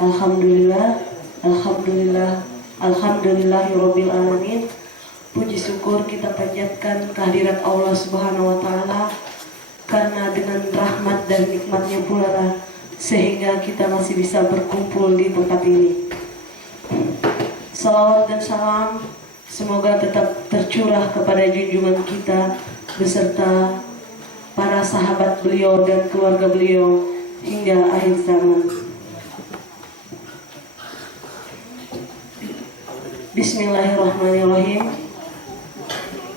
Alhamdulillah, Alhamdulillah, Alhamdulillahirabbil alamin. Puji syukur kita panjatkan kehadirat Allah Subhanahu wa taala, karena dengan rahmat dan nikmatnya pula sehingga kita masih bisa berkumpul di tempat ini. Salawat dan salam semoga tetap tercurah kepada junjungan kita beserta para sahabat beliau dan keluarga beliau hingga akhir zaman. Bismillahirrahmanirrahim.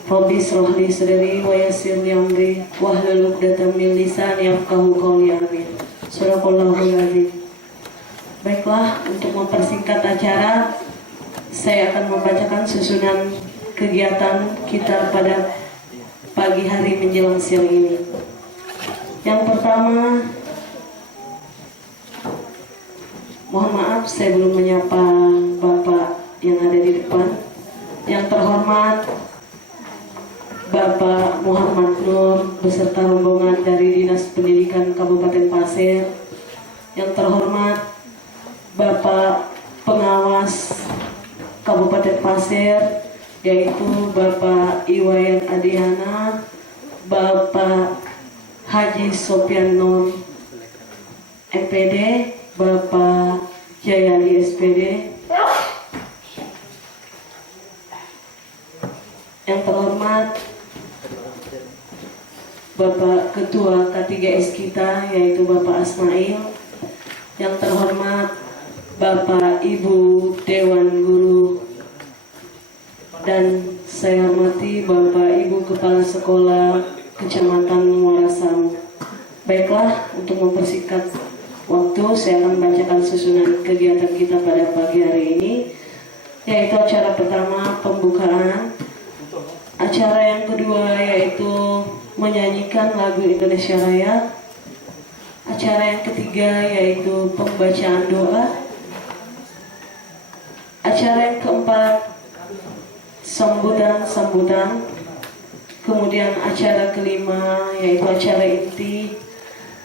Rabbi shrah li sadri wa yassir li amri wahlul 'uqdatam min lisani yafqahu qawli. Amin. Shadaqallahul azim. Baiklah, untuk mempersingkat acara, saya akan membacakan susunan kegiatan kita pada pagi hari menjelang siang ini. Yang pertama, mohon maaf saya belum menyapa Bapak yang ada di depan. Yang terhormat Bapak Muhammad Nur beserta rombongan dari Dinas Pendidikan Kabupaten Pasir. Yang terhormat Bapak Pengawas Kabupaten Pasir, yaitu Bapak Iwayan Adiana, Bapak Haji Sopyan Nur MPD, Bapak Jayadi SPD. Yang terhormat Bapak Ketua K3S kita, yaitu Bapak Asmail. Yang terhormat Bapak Ibu Dewan Guru, dan saya hormati Bapak Ibu Kepala Sekolah Kecamatan Muara Samu. Baiklah, untuk mempersingkat waktu, saya akan membacakan susunan kegiatan kita pada pagi hari ini, yaitu acara pertama pembukaan. Acara yang kedua yaitu menyanyikan lagu Indonesia Raya. Acara yang ketiga yaitu pembacaan doa. Acara yang keempat sambutan. Kemudian acara kelima yaitu acara inti,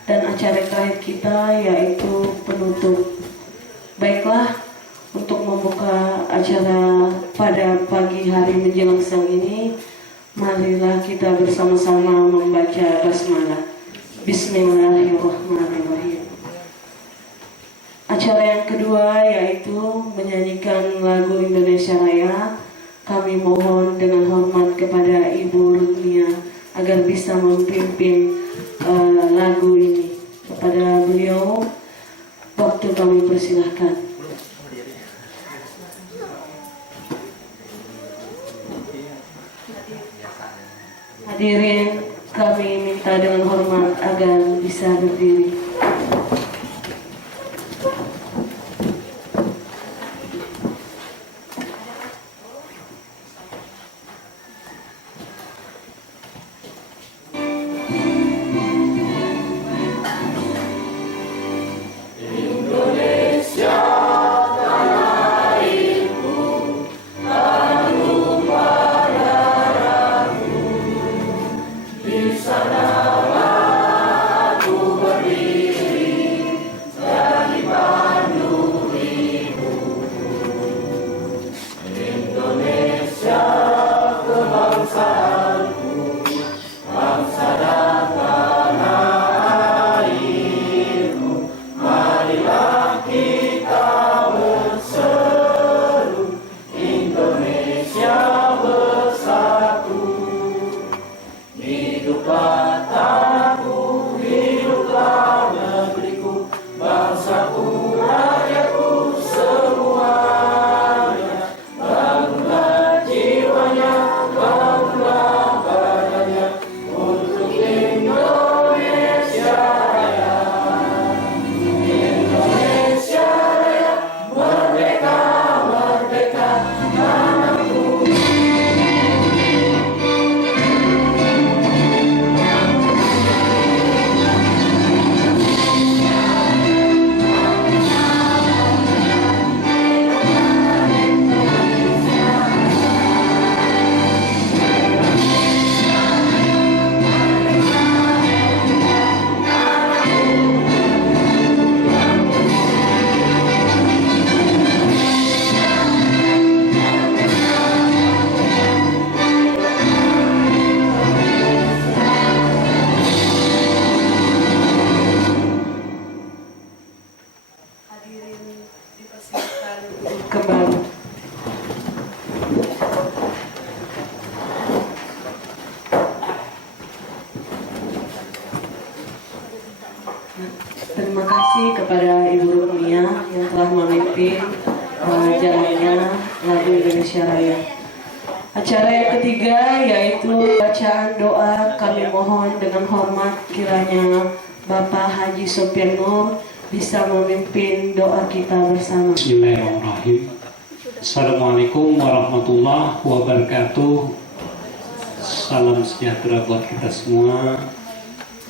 dan acara terakhir kita yaitu penutup. Baiklah, untuk membuka acara pada pagi hari menjelang siang ini, marilah kita bersama-sama membaca basmalah. Bismillahirrahmanirrahim. Acara yang kedua yaitu menyanyikan lagu Indonesia Raya. Kami mohon dengan hormat kepada Ibu Rukmia agar bisa memimpin lagu ini. Kepada beliau, waktu kami persilahkan. Hadirin, kami minta dengan hormat agar bisa berdiri. Di sana aku berdiri. dipersilakan kembali. Terima kasih kepada Ibu Rumia yang telah memimpin jalannya lagu Indonesia Raya. Acara yang ketiga yaitu bacaan doa. Kami mohon dengan hormat kiranya Bapak Haji Sopyan Nur bisa memimpin doa kita bersama. Bismillahirrahmanirrahim. Assalamualaikum warahmatullahi wabarakatuh. Salam sejahtera buat kita semua.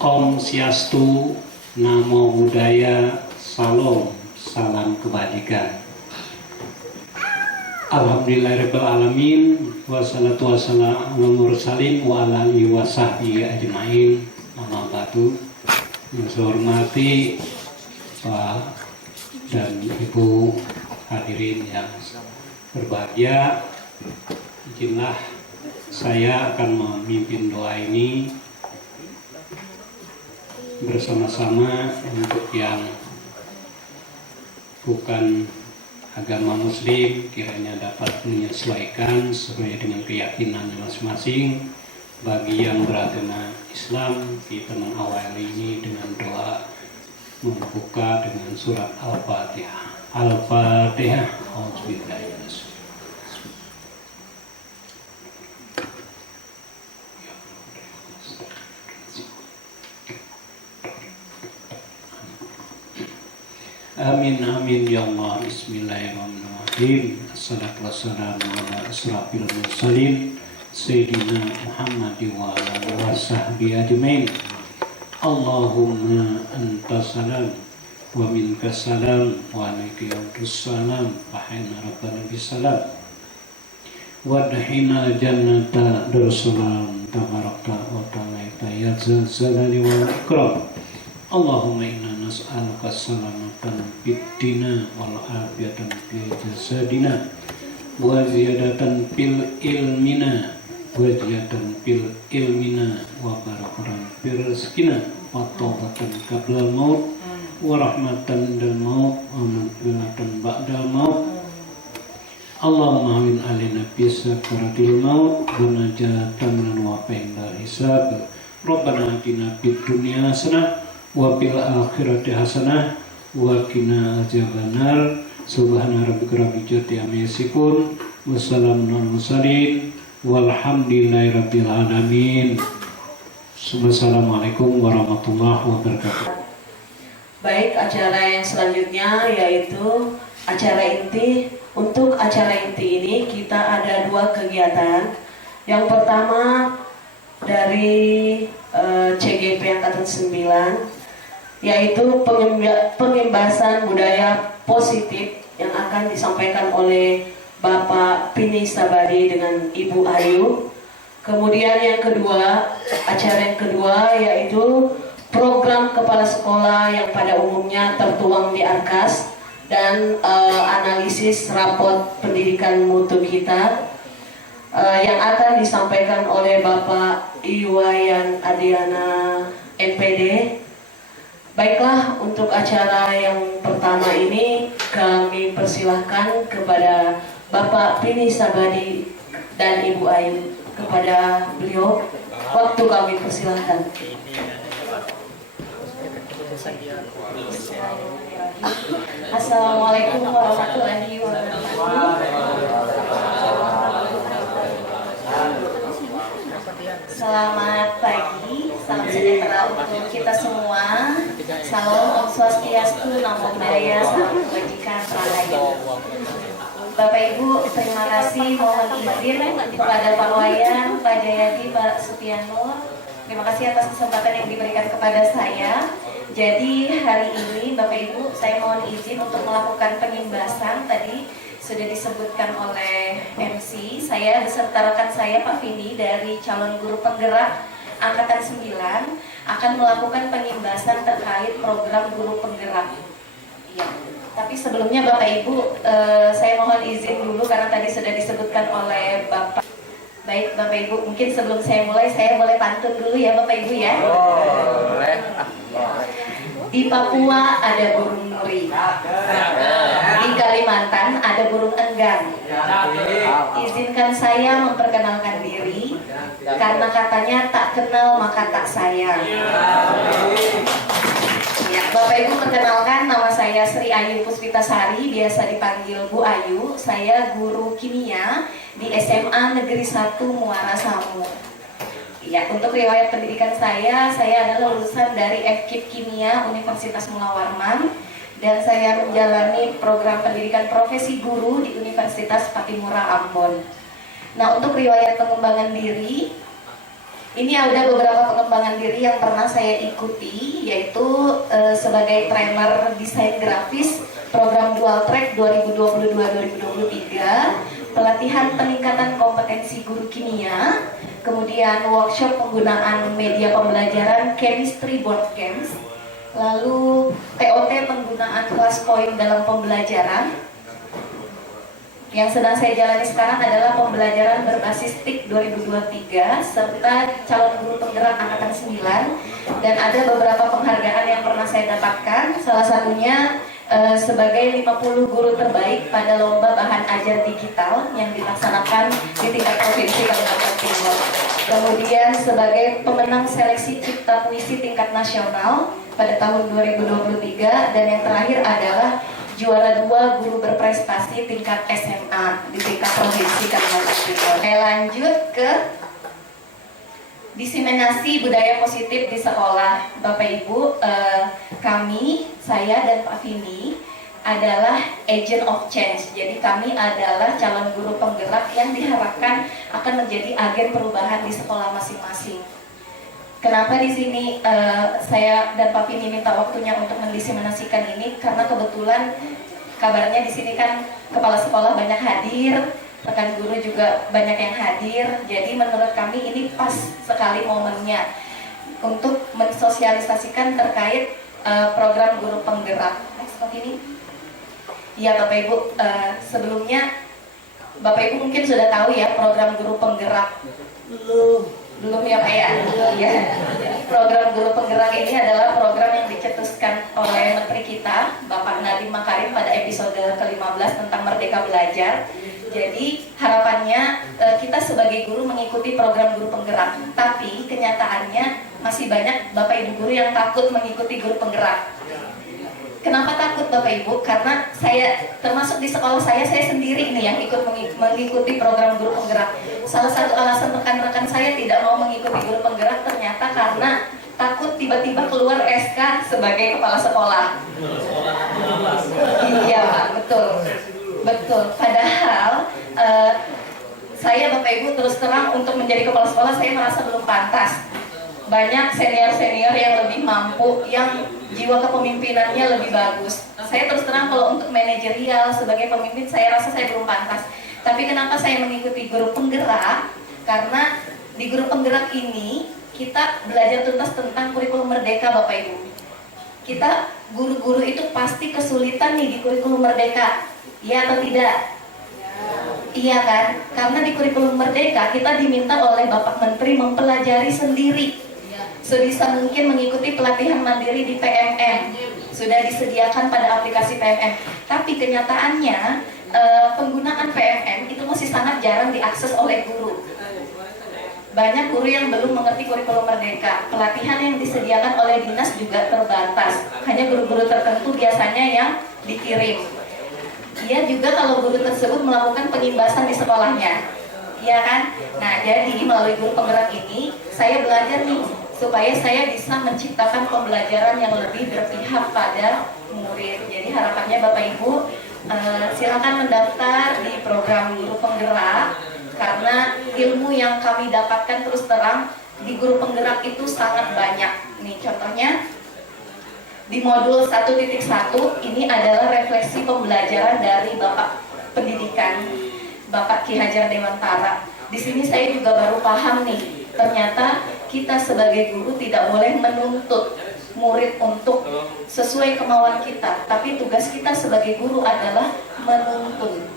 Om Swastiastu, Namo Buddhaya, Salam, salam kebajikan. Alhamdulillahirabbil alamin, wassalatu wassalamu ala mursalin wa ala alihi wa sahbihi ajmain. Amma ba'du. Yang saya hormati Pak dan Ibu hadirin yang berbahagia, izinlah saya akan memimpin doa ini bersama-sama untuk yang bukan agama Muslim, kiranya dapat menyesuaikan sesuai dengan keyakinannya masing-masing. Bagi yang beragama Islam, kita mengawali ini dengan doa membuka dengan surat Al-Fatihah. Al-Fatihah. Amin amin ya Allah. Bismillahirrahmanirrahim. Assalatu wassalamu ala asrafil mursalin Sayyidina Muhammad wa ala alihi wa sahbihi ajmain. Allahumma anta salam wa minka salam wa alaika salam wa hayna rabbana bisalam wa dahina jannata darussalam tabarakta wa ta'ala ya zalzalali wal ikram. Allahumma inna nas'aluka salamatan fid dina wal afiyatan fil jasadina wa ziyadatan fil ilmina wa ziyadatan fil ilmina wa barakatan fil rizqina wa taubatan qablal maut wa rahmatan dal maut wa maghfiratan ba'dal maut. Allahumma hawin alaina fi sakaratil maut wa najatan min wa'in dal hisab. Rabbana atina fid dunya hasanah wa fil akhirati hasanah wa qina adzabannar. Subhana rabbika rabbil izzati amma yasifun wa salamun alal mursalin walhamdulillahi rabbil alamin. Assalamualaikum warahmatullahi wabarakatuh. Baik, acara yang selanjutnya yaitu acara inti. Untuk acara inti ini kita ada dua kegiatan. Yang pertama dari CGP Angkatan 9, yaitu pengembasan budaya positif yang akan disampaikan oleh Bapak Pini Sabari dengan Ibu Ayu. Kemudian yang kedua, acara yang kedua yaitu program kepala sekolah yang pada umumnya tertuang di Arkas dan analisis raport pendidikan mutu kita yang akan disampaikan oleh Bapak Iwayan Adiana MPD. Baiklah, untuk acara yang pertama ini kami persilahkan kepada Bapak Pini Sabari dan Ibu Ayu. Kepada beliau, waktu kami persilahkan. Assalamualaikum warahmatullahi wabarakatuh. Selamat pagi, salam sejahtera untuk kita semua. Salam Om Swastiastu, Namo Buddhaya, salam kebajikan, rahayu. Bapak Ibu, terima kasih, mohon izin kepada Pak Wayan, Pak Jayadi, Pak Supianur. Terima kasih atas kesempatan yang diberikan kepada saya. Jadi hari ini Bapak Ibu, saya mohon izin untuk melakukan penimbasan. Tadi sudah disebutkan oleh MC, saya beserta rekan saya Pak Vini dari calon guru penggerak Angkatan 9 akan melakukan penimbasan terkait program guru penggerak. Iya. Tapi sebelumnya Bapak Ibu, saya mohon izin dulu karena tadi sudah disebutkan oleh Bapak. Baik Bapak Ibu, mungkin sebelum saya mulai, saya boleh pantun dulu ya Bapak Ibu ya. Boleh. Di Papua ada burung Polri. Di Kalimantan ada burung enggang. Izinkan saya memperkenalkan diri, karena katanya tak kenal maka tak sayang. Ya, Bapak Ibu, perkenalkan, nama saya Sri Ayu Puspitasari, biasa dipanggil Bu Ayu. Saya guru kimia di SMA Negeri 1 Muara Samu. Ya, untuk riwayat pendidikan saya adalah lulusan dari FKIP Kimia Universitas Mula Warman, dan saya menjalani program pendidikan profesi guru di Universitas Patimura Ambon. Nah, untuk riwayat pengembangan diri, ini ada beberapa pengembangan diri yang pernah saya ikuti, yaitu sebagai trainer desain grafis program dual track 2022-2023, pelatihan peningkatan kompetensi guru kimia, kemudian workshop penggunaan media pembelajaran chemistry board games, lalu TOT penggunaan kelas poin dalam pembelajaran. Yang sedang saya jalani sekarang adalah pembelajaran berbasis TIK 2023 serta calon guru penggerak angkatan 9, dan ada beberapa penghargaan yang pernah saya dapatkan, salah satunya sebagai 50 guru terbaik pada lomba bahan ajar digital yang dilaksanakan di tingkat provinsi Kalimantan Timur. Kemudian sebagai pemenang seleksi cipta puisi tingkat nasional pada tahun 2023, dan yang terakhir adalah juara 2 guru berprestasi tingkat SMA di tingkat provinsi Kalimantan Timur. Saya lanjut ke diseminasi budaya positif di sekolah. Bapak Ibu, kami, saya dan Pak Vini adalah agent of change. Jadi kami adalah calon guru penggerak yang diharapkan akan menjadi agen perubahan di sekolah masing-masing. Kenapa di sini saya dan Pak Vini minta waktunya untuk mendiseminasikan ini? Karena kebetulan kabarnya di sini kan kepala sekolah banyak hadir, rekan guru juga banyak yang hadir. Jadi menurut kami ini pas sekali momennya untuk mensosialisasikan terkait program guru penggerak. Seperti ini. Ya Bapak Ibu, sebelumnya Bapak Ibu mungkin sudah tahu ya program guru penggerak. Belum ya Pak ya? Ya. Program guru penggerak ini adalah program yang dicetuskan oleh Menteri kita, Bapak Nadiem Makarim, pada episode ke-15 tentang Merdeka Belajar. Jadi harapannya kita sebagai guru mengikuti program guru penggerak, tapi kenyataannya masih banyak Bapak Ibu guru yang takut mengikuti guru penggerak. Kenapa takut Bapak Ibu? Karena saya, termasuk di sekolah saya sendiri nih yang ikut mengikuti program guru penggerak. Salah satu alasan rekan-rekan saya tidak mau mengikuti guru penggerak ternyata karena takut tiba-tiba keluar SK sebagai kepala sekolah. Iya Pak, betul. Betul. Padahal saya Bapak Ibu terus terang untuk menjadi kepala sekolah saya merasa belum pantas. Banyak senior-senior yang lebih mampu, yang jiwa kepemimpinannya lebih bagus. Saya terus terang kalau untuk manajerial sebagai pemimpin saya rasa saya belum pantas. Tapi kenapa saya mengikuti guru penggerak? Karena di guru penggerak ini kita belajar tuntas tentang kurikulum merdeka Bapak Ibu. Kita guru-guru itu pasti kesulitan nih di kurikulum merdeka. Iya atau tidak? Iya kan? Karena di kurikulum merdeka kita diminta oleh Bapak Menteri mempelajari sendiri. Sebisa mungkin mengikuti pelatihan mandiri di PMM. Sudah disediakan pada aplikasi PMM. Tapi kenyataannya penggunaan PMM itu masih sangat jarang diakses oleh guru. Banyak guru yang belum mengerti kurikulum merdeka. Pelatihan yang disediakan oleh dinas juga terbatas. Hanya guru-guru tertentu biasanya yang dikirim. Ia juga kalau guru tersebut melakukan pengimbasan di sekolahnya. Iya kan? Nah, jadi melalui guru penggerak ini saya belajar nih supaya saya bisa menciptakan pembelajaran yang lebih berpihak pada murid. Jadi harapannya Bapak Ibu silakan mendaftar di program guru penggerak, karena ilmu yang kami dapatkan terus terang di guru penggerak itu sangat banyak. Nih contohnya di modul 1.1 ini adalah refleksi pembelajaran dari Bapak Pendidikan, Bapak Ki Hajar Dewantara. Di sini saya juga baru paham nih, ternyata kita sebagai guru tidak boleh menuntut murid untuk sesuai kemauan kita, tapi tugas kita sebagai guru adalah menuntun.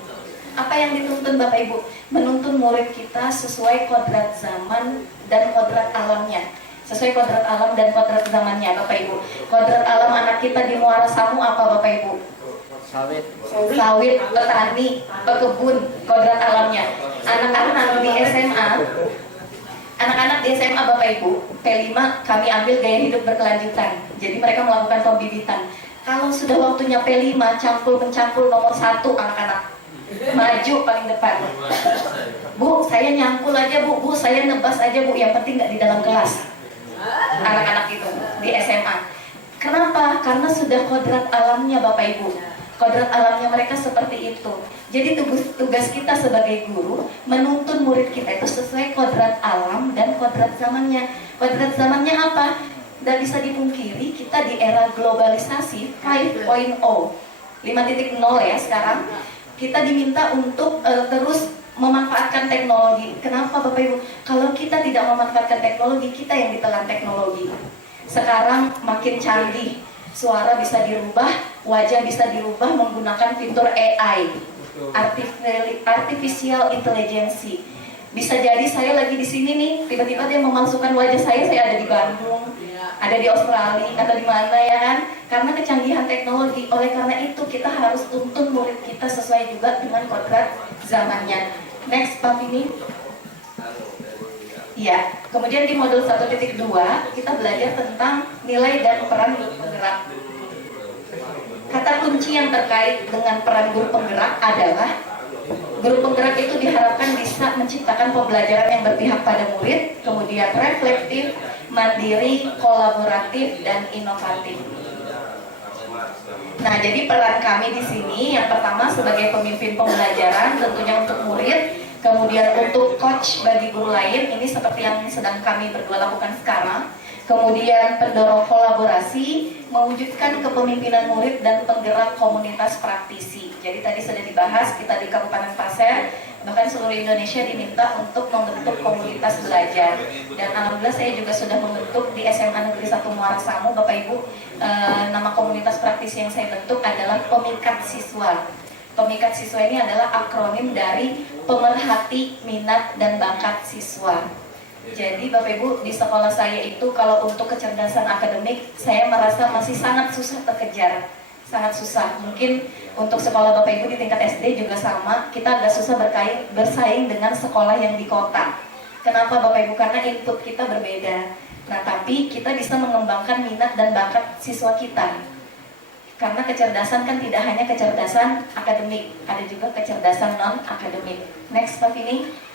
Apa yang dituntun Bapak Ibu? Menuntun murid kita sesuai kodrat zaman dan kodrat alamnya. sesuai kodrat alam dan kodrat zamannya Bapak Ibu. Kodrat alam anak kita di Muara Samu apa Bapak Ibu? Sawit, petani, pekebun, kodrat alamnya. Anak-anak di SMA, anak-anak di SMA Bapak Ibu, P5 kami ambil gaya hidup berkelanjutan. Jadi mereka melakukan pembibitan. Kalau sudah waktunya P5, cangkul-mencangkul nomor 1 anak-anak. Maju paling depan. Bu, saya nyangkul aja Bu, saya nebas aja Bu, yang penting nggak di dalam kelas. Anak-anak itu di SMA. Kenapa? Karena sudah kodrat alamnya Bapak Ibu. Kodrat alamnya mereka seperti itu. Jadi tugas kita sebagai guru menuntun murid kita itu sesuai kodrat alam dan kodrat zamannya. Kodrat zamannya apa? Dan bisa dipungkiri kita di era globalisasi 5.0 ya sekarang kita diminta untuk terus memanfaatkan teknologi. Kenapa Bapak Ibu? Kalau kita tidak memanfaatkan teknologi, kita yang ditelan teknologi. Sekarang makin canggih, suara bisa dirubah, wajah bisa dirubah menggunakan fitur AI, artificial intelligence. Bisa jadi saya lagi di sini nih, tiba-tiba dia memasukkan wajah saya ada di Bandung, ada di Australia, atau di mana ya kan? Karena kecanggihan teknologi. Oleh karena itu kita harus tuntun murid kita sesuai juga dengan kodrat zamannya. Next, Pak ini. Ya, kemudian di modul 1.2 kita belajar tentang nilai dan peran guru penggerak. Kata kunci yang terkait dengan peran guru penggerak adalah guru penggerak itu diharapkan bisa menciptakan pembelajaran yang berpihak pada murid, kemudian reflektif, mandiri, kolaboratif, dan inovatif. Nah, jadi peran kami di sini yang pertama sebagai pemimpin pembelajaran tentunya untuk murid, kemudian untuk coach bagi guru lain, ini seperti yang sedang kami berdua lakukan sekarang. Kemudian pendorong kolaborasi, mewujudkan kepemimpinan murid dan penggerak komunitas praktisi. Jadi tadi sudah dibahas, kita di Kabupaten Pasir, bahkan seluruh Indonesia diminta untuk membentuk komunitas belajar. Dan alhamdulillah saya juga sudah membentuk di SMA Negeri 1 Muara Samu, Bapak Ibu. Nama komunitas praktisi yang saya bentuk adalah Pemikat Siswa. Pemikat Siswa ini adalah akronim dari Pemerhati Minat dan Bakat Siswa. Jadi Bapak Ibu, di sekolah saya itu kalau untuk kecerdasan akademik saya merasa masih sangat susah terkejar, sangat susah. Mungkin untuk sekolah Bapak Ibu di tingkat SD juga sama, kita agak susah bersaing dengan sekolah yang di kota. Kenapa Bapak Ibu? Karena input kita berbeda. Nah, tapi kita bisa mengembangkan minat dan bakat siswa kita. Karena kecerdasan kan tidak hanya kecerdasan akademik, ada juga kecerdasan non-akademik. Next, Pak ini.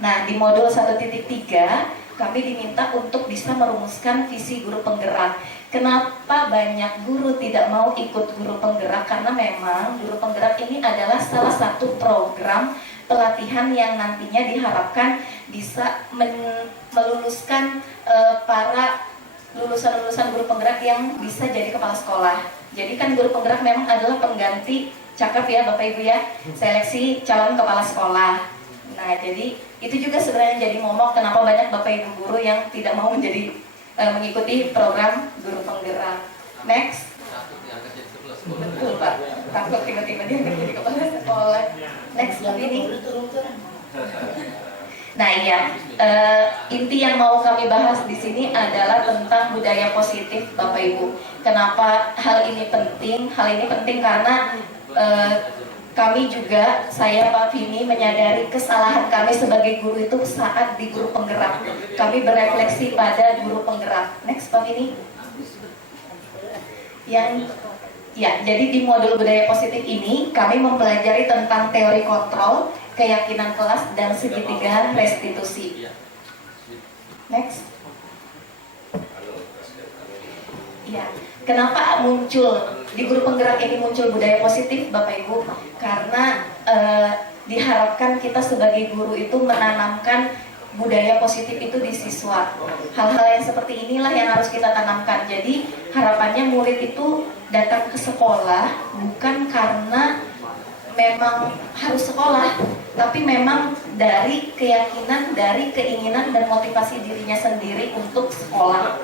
Nah, di modul 1.3 kami diminta untuk bisa merumuskan visi guru penggerak. Kenapa banyak guru tidak mau ikut guru penggerak? Karena memang guru penggerak ini adalah salah satu program pelatihan yang nantinya diharapkan bisa meluluskan para lulusan-lulusan guru penggerak yang bisa jadi kepala sekolah. Jadi kan guru penggerak memang adalah pengganti, cakep ya Bapak Ibu ya, seleksi calon kepala sekolah. Nah, jadi itu juga sebenarnya jadi momok kenapa banyak Bapak Ibu guru yang tidak mau mengikuti program guru penggerak. Next. Betul Pak, takut tiba-tiba dia jadi kepala sekolah. Next, ini. Nah iya, inti yang mau kami bahas di sini adalah tentang budaya positif Bapak Ibu. Kenapa hal ini penting? Hal ini penting karena kami juga, saya Pak Vini menyadari kesalahan kami sebagai guru itu saat di guru penggerak. Kami berefleksi pada guru penggerak. Next Pak Vini. Jadi di modul budaya positif ini kami mempelajari tentang teori kontrol, keyakinan kelas, dan segitiga restitusi. Next. Ya, kenapa muncul di guru penggerak ini muncul budaya positif Bapak Ibu? Karena diharapkan kita sebagai guru itu menanamkan budaya positif itu di siswa. Hal-hal yang seperti inilah yang harus kita tanamkan. Jadi harapannya murid itu datang ke sekolah bukan karena memang harus sekolah, tapi memang dari keyakinan, dari keinginan dan motivasi dirinya sendiri untuk sekolah.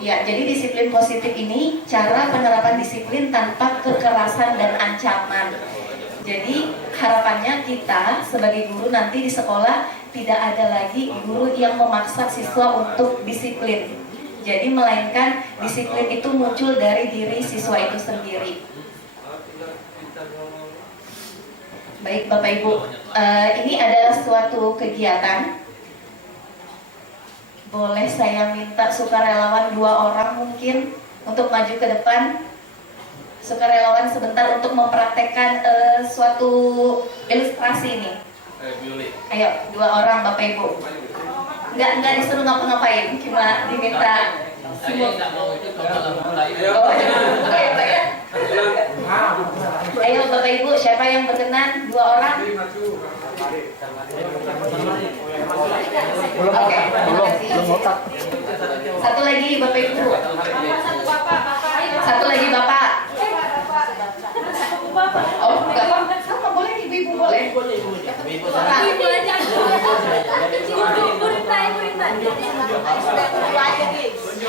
Ya, jadi disiplin positif ini cara penerapan disiplin tanpa kekerasan dan ancaman. Jadi harapannya kita sebagai guru nanti di sekolah tidak ada lagi guru yang memaksa siswa untuk disiplin. Jadi melainkan disiplin itu muncul dari diri siswa itu sendiri. Baik Bapak Ibu, ini adalah suatu kegiatan. Boleh saya minta sukarelawan 2 orang mungkin untuk maju ke depan. Sukarelawan sebentar untuk mempraktekkan suatu ilustrasi ini. Ayo, 2 orang Bapak Ibu. Enggak disuruh ngapa-ngapain, cuma diminta. Oh, oke, Pak ya. Ayo Bapak Ibu, siapa yang berkenan? 2 orang. Oke, belum otak. Satu lagi Bapak Ibu. Satu lagi Bapak. Oh, enggak apa-apa. Sama boleh ibu-ibu boleh. Ibu aja.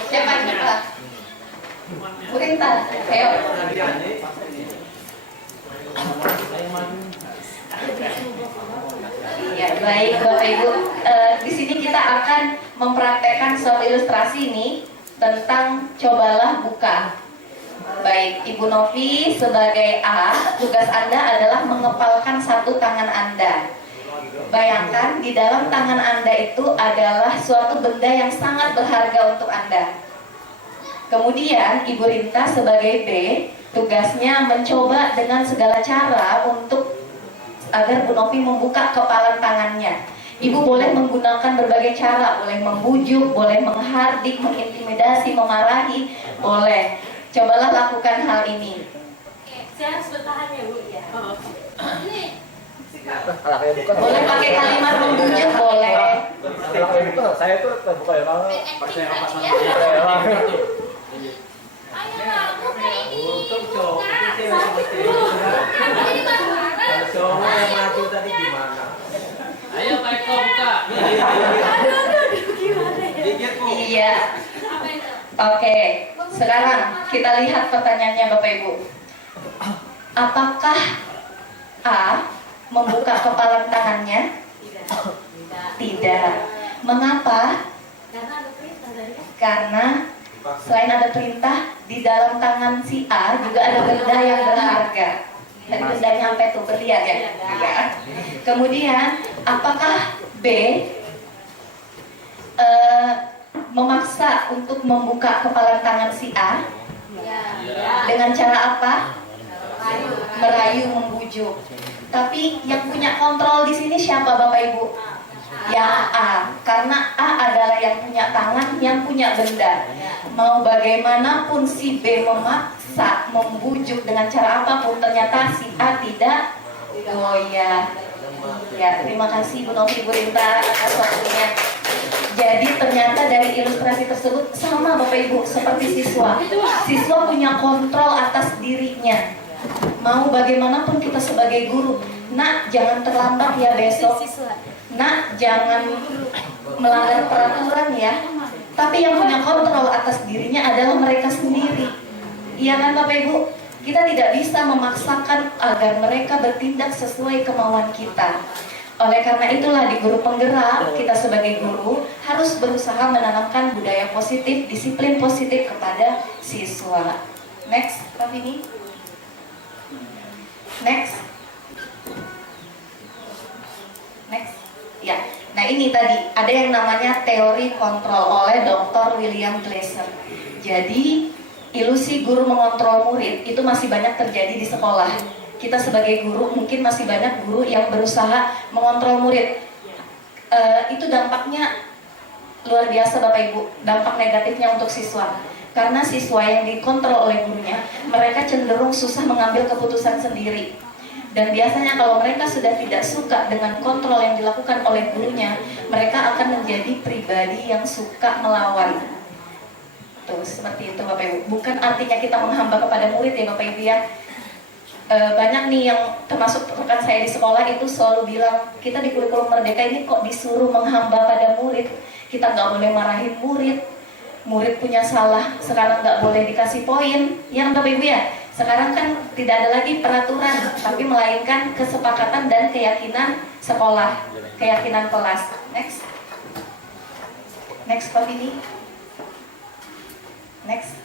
Siapa? Burinta. Ayo. Ya, baik Bapak Ibu. Di sini kita akan mempraktekkan suatu ilustrasi ini tentang cobalah buka. Baik, Ibu Novi sebagai A, tugas Anda adalah mengepalkan satu tangan Anda. Bayangkan di dalam tangan Anda itu adalah suatu benda yang sangat berharga untuk Anda. Kemudian Ibu Rinta sebagai B, tugasnya mencoba dengan segala cara untuk agar Bu Novi membuka kepalan tangannya. Ibu boleh menggunakan berbagai cara, boleh membujuk, boleh menghardik, mengintimidasi, memarahi, boleh. Cobalah lakukan hal ini. Saya harus bertahan ya Bu ya. Boleh pakai kalimat membujuk, boleh. Saya itu terbuka ya bang. Ayo buka ini. Cowok yang maju tadi gimana? Ayo Pak Eko buka. Iya. Oke, sekarang kita lihat pertanyaannya Bapak Ibu. Apakah A membuka kepalan tangannya? Tidak. Mengapa? Karena selain ada perintah, di dalam tangan si A juga ada benda yang berharga. Dan bendanya apa itu? Berlian ya? Iya. Kemudian, apakah B memaksa untuk membuka kepalan tangan si A? Dengan cara apa? Merayu, membujuk. Tapi yang punya kontrol di sini siapa Bapak Ibu? Yang A, karena A adalah yang punya tangan, yang punya benda. Mau bagaimanapun si B memaksa, membujuk dengan cara apapun, ternyata si A tidak goyah. Ya, terima kasih Bu Novi, Bu Rinta atas waktunya. Jadi ternyata dari ilustrasi tersebut sama Bapak Ibu seperti siswa. Siswa punya kontrol atas dirinya. Mau bagaimanapun kita sebagai guru, nak jangan terlambat ya besok. Nak jangan melanggar peraturan ya. Tapi yang punya kontrol atas dirinya adalah mereka sendiri. Iya kan Bapak Ibu? Kita tidak bisa memaksakan agar mereka bertindak sesuai kemauan kita. Oleh karena itulah di Guru Penggerak, kita sebagai guru harus berusaha menanamkan budaya positif, disiplin positif kepada siswa. Next, Prof. ini. Next. Ya, nah ini tadi ada yang namanya teori kontrol oleh Dr. William Glasser. Jadi ilusi guru mengontrol murid itu masih banyak terjadi di sekolah. Kita sebagai guru mungkin masih banyak guru yang berusaha mengontrol murid. Itu dampaknya luar biasa Bapak Ibu, dampak negatifnya untuk siswa. Karena siswa yang dikontrol oleh gurunya, mereka cenderung susah mengambil keputusan sendiri. Dan biasanya kalau mereka sudah tidak suka dengan kontrol yang dilakukan oleh gurunya, mereka akan menjadi pribadi yang suka melawan. Tuh, seperti itu Bapak Ibu. Bukan artinya kita menghamba kepada murid ya Bapak Ibu ya. Banyak nih yang termasuk rekan saya di sekolah itu selalu bilang, kita di kurikulum Merdeka ini kok disuruh menghamba pada murid. Kita nggak boleh marahin murid. Murid punya salah, sekarang nggak boleh dikasih poin. Ya Bapak Ibu ya, Sekarang kan tidak ada lagi peraturan, tapi melainkan kesepakatan dan keyakinan sekolah, keyakinan kelas. Next. Next copy ini. Next.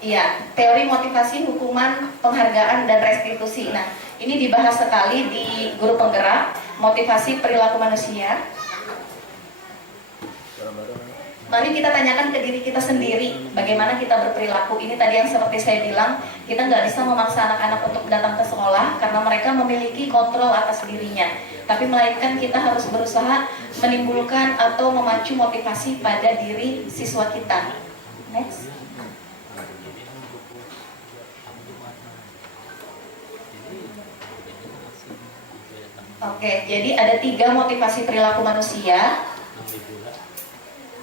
Iya, teori motivasi, hukuman, penghargaan, dan restitusi. Nah, ini dibahas sekali di guru penggerak, motivasi perilaku manusia. Mari kita tanyakan ke diri kita sendiri, bagaimana kita berperilaku. Ini tadi yang seperti saya bilang, kita nggak bisa memaksa anak-anak untuk datang ke sekolah, karena mereka memiliki kontrol atas dirinya. Tapi melainkan kita harus berusaha menimbulkan atau memacu motivasi pada diri siswa kita. Next. Oke, jadi ada 3 motivasi perilaku manusia.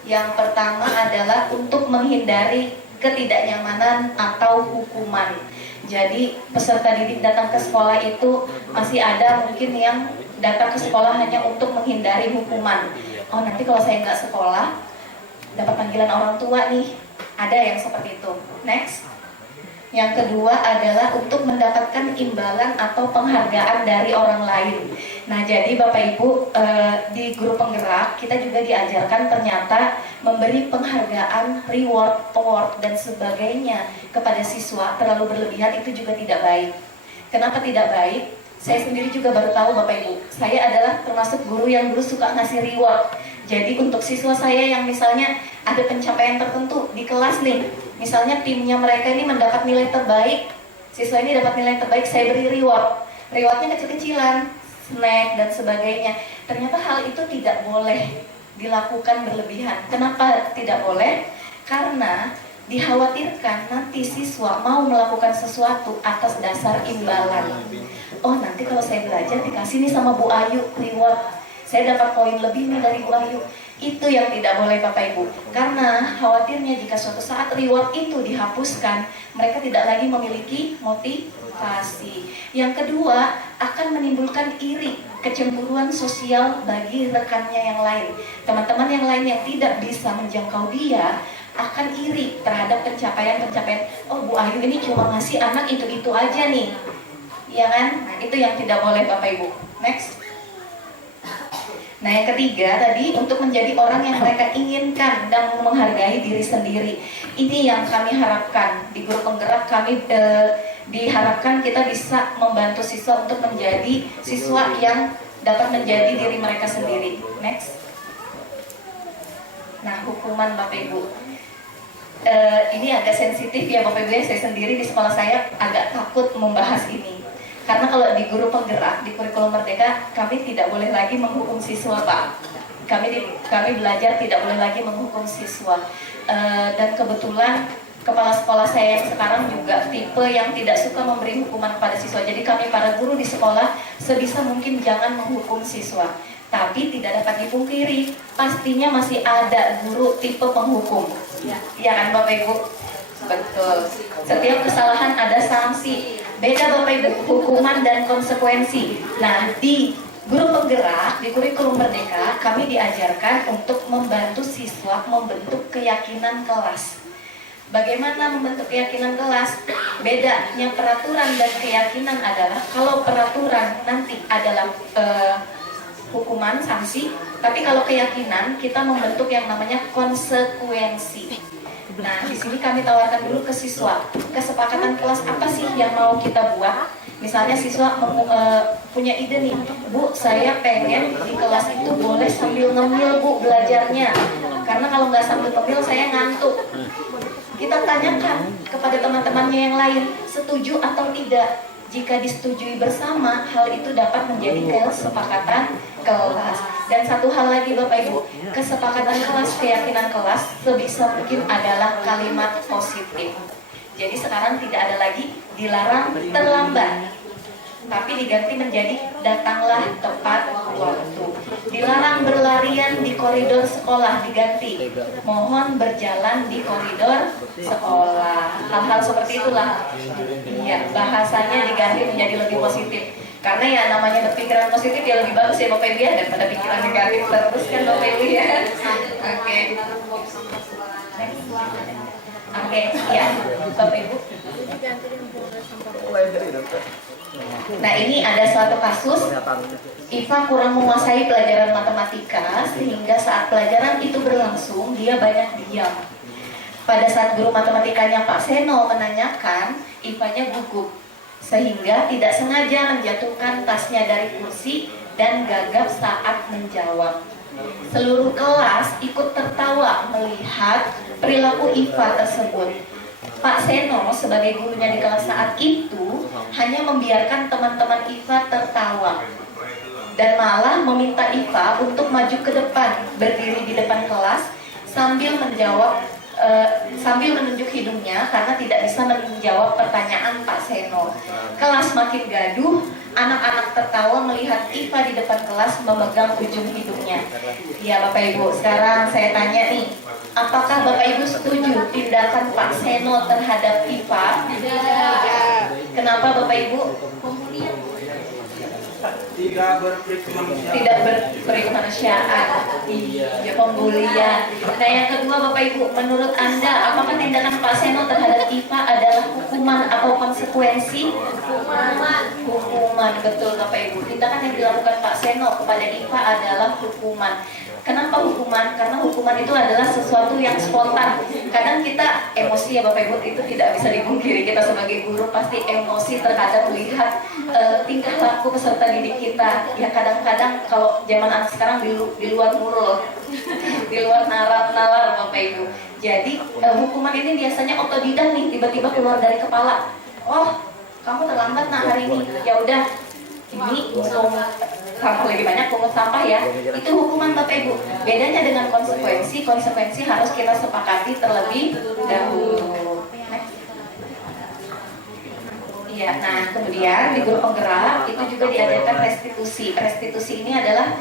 Yang pertama adalah untuk menghindari ketidaknyamanan atau hukuman. Jadi peserta didik datang ke sekolah itu masih ada mungkin yang datang ke sekolah hanya untuk menghindari hukuman. Oh, nanti kalau saya nggak sekolah dapat panggilan orang tua nih. Ada yang seperti itu. Next. Yang kedua adalah untuk mendapatkan imbalan atau penghargaan dari orang lain. Nah, jadi Bapak Ibu di guru penggerak kita juga diajarkan ternyata memberi penghargaan, reward, award dan sebagainya kepada siswa terlalu berlebihan itu juga tidak baik. Kenapa tidak baik? Saya sendiri juga baru tahu Bapak Ibu. Saya adalah termasuk guru yang dulu suka ngasih reward. Jadi untuk siswa saya yang misalnya ada pencapaian tertentu di kelas nih, misalnya timnya mereka ini mendapat nilai terbaik, siswa ini dapat nilai terbaik, saya beri reward. Rewardnya kecil-kecilan, snack dan sebagainya. Ternyata hal itu tidak boleh dilakukan berlebihan. Kenapa tidak boleh? Karena dikhawatirkan nanti siswa mau melakukan sesuatu atas dasar imbalan. Oh, nanti kalau saya belajar dikasih nih sama Bu Ayu reward, saya dapat poin lebih nih dari Bu Ayu. Itu yang tidak boleh Bapak Ibu. Karena khawatirnya jika suatu saat reward itu dihapuskan, mereka tidak lagi memiliki motivasi. Yang kedua, akan menimbulkan iri, kecemburuan sosial bagi rekannya yang lain. Teman-teman yang lain yang tidak bisa menjangkau dia akan iri terhadap pencapaian-pencapaian. Oh, Bu Ayu ini cuma ngasih anak itu-itu aja nih. Iya kan? Nah, itu yang tidak boleh Bapak Ibu. Next. Nah, yang ketiga tadi untuk menjadi orang yang mereka inginkan dan menghargai diri sendiri. Ini yang kami harapkan di guru penggerak. Kami diharapkan kita bisa membantu siswa untuk menjadi siswa yang dapat menjadi diri mereka sendiri. Next. Nah, hukuman Bapak Ibu. Ini agak sensitif ya Bapak Ibu ya. Saya sendiri di sekolah saya agak takut membahas ini. Karena kalau di guru penggerak, di kurikulum Merdeka, kami tidak boleh lagi menghukum siswa, Pak. Kami belajar tidak boleh lagi menghukum siswa. Dan kebetulan kepala sekolah saya yang sekarang juga tipe yang tidak suka memberi hukuman kepada siswa. Jadi kami para guru di sekolah sebisa mungkin jangan menghukum siswa. Tapi tidak dapat dipungkiri, pastinya masih ada guru tipe penghukum. Iya kan Bapak Ibu? Betul. Setiap kesalahan ada sanksi. Beda Bapak Ibu, hukuman dan konsekuensi. Nah, di guru penggerak, di kurikulum Merdeka, kami diajarkan untuk membantu siswa membentuk keyakinan kelas. Bagaimana membentuk keyakinan kelas? Bedanya peraturan dan keyakinan adalah kalau peraturan nanti adalah hukuman, sanksi, tapi kalau keyakinan kita membentuk yang namanya konsekuensi. Nah, di sini kami tawarkan dulu ke siswa, kesepakatan kelas apa sih yang mau kita buat? Misalnya siswa punya ide nih, Bu, saya pengen di kelas itu boleh sambil ngemil Bu belajarnya, karena kalau nggak sambil ngemil saya ngantuk. Kita tanyakan kepada teman-temannya yang lain, setuju atau tidak? Jika disetujui bersama, hal itu dapat menjadi kesepakatan kelas. Dan satu hal lagi Bapak Ibu, kesepakatan kelas, keyakinan kelas sebisa mungkin adalah kalimat positif. Jadi sekarang tidak ada lagi dilarang terlambat, tapi diganti menjadi datanglah tepat waktu. Dilarang berlarian di koridor sekolah, diganti mohon berjalan di koridor sekolah. Hal-hal seperti itulah. Iya, bahasanya diganti menjadi lebih positif. Karena ya namanya berpikiran positif ya lebih bagus ya Bapak Ibu ya, daripada pikiran negatif terus kan Bapak Ibu ya. Oke. Oke, ya, Bapak Ibu. Nah, ini ada suatu kasus Iva kurang menguasai pelajaran matematika sehingga saat pelajaran itu berlangsung dia banyak diam. Pada saat guru matematikanya Pak Seno menanyakan, Ivanya gugup sehingga tidak sengaja menjatuhkan tasnya dari kursi dan gagap saat menjawab. Seluruh kelas ikut tertawa melihat perilaku Iva tersebut. Pak Seno sebagai gurunya di kelas saat itu hanya membiarkan teman-teman Iva tertawa dan malah meminta Iva untuk maju ke depan, berdiri di depan kelas sambil sambil menunjuk hidungnya karena tidak bisa menjawab pertanyaan Pak Seno. Kelas makin gaduh, anak-anak tertawa melihat Iva di depan kelas memegang ujung hidungnya. Ya Bapak Ibu, sekarang saya tanya nih, apakah Bapak Ibu setuju tindakan Pak Seno terhadap Iva? Kenapa Bapak Ibu? Tidak berperi kemanusiaan. Tidak berperi kemanusiaan. Iya, pembulian. Nah, yang kedua Bapak Ibu, menurut Anda apakah tindakan Pak Seno terhadap Iva adalah hukuman atau konsekuensi? Hukuman, betul Bapak Ibu. Tindakan yang dilakukan Pak Seno kepada Iva adalah hukuman. Kenapa hukuman? Karena hukuman itu adalah sesuatu yang spontan. Kadang kita emosi ya Bapak Ibu, itu tidak bisa dipungkiri. Kita sebagai guru pasti emosi terkadang melihat tingkah laku peserta didik kita. Ya kadang-kadang kalau zaman anak sekarang di luar murul, di luar nalar Bapak Ibu. Jadi hukuman ini biasanya otodidak nih, tiba-tiba keluar dari kepala. Oh, kamu terlambat nah hari ini. Ya udah, ini kamu lebih banyak pungut sampah ya. Itu hukuman Bapak Ibu. Bedanya dengan konsekuensi, konsekuensi harus kita sepakati terlebih dahulu. Iya, nah kemudian di guru penggerak itu juga diajarkan restitusi. Restitusi ini adalah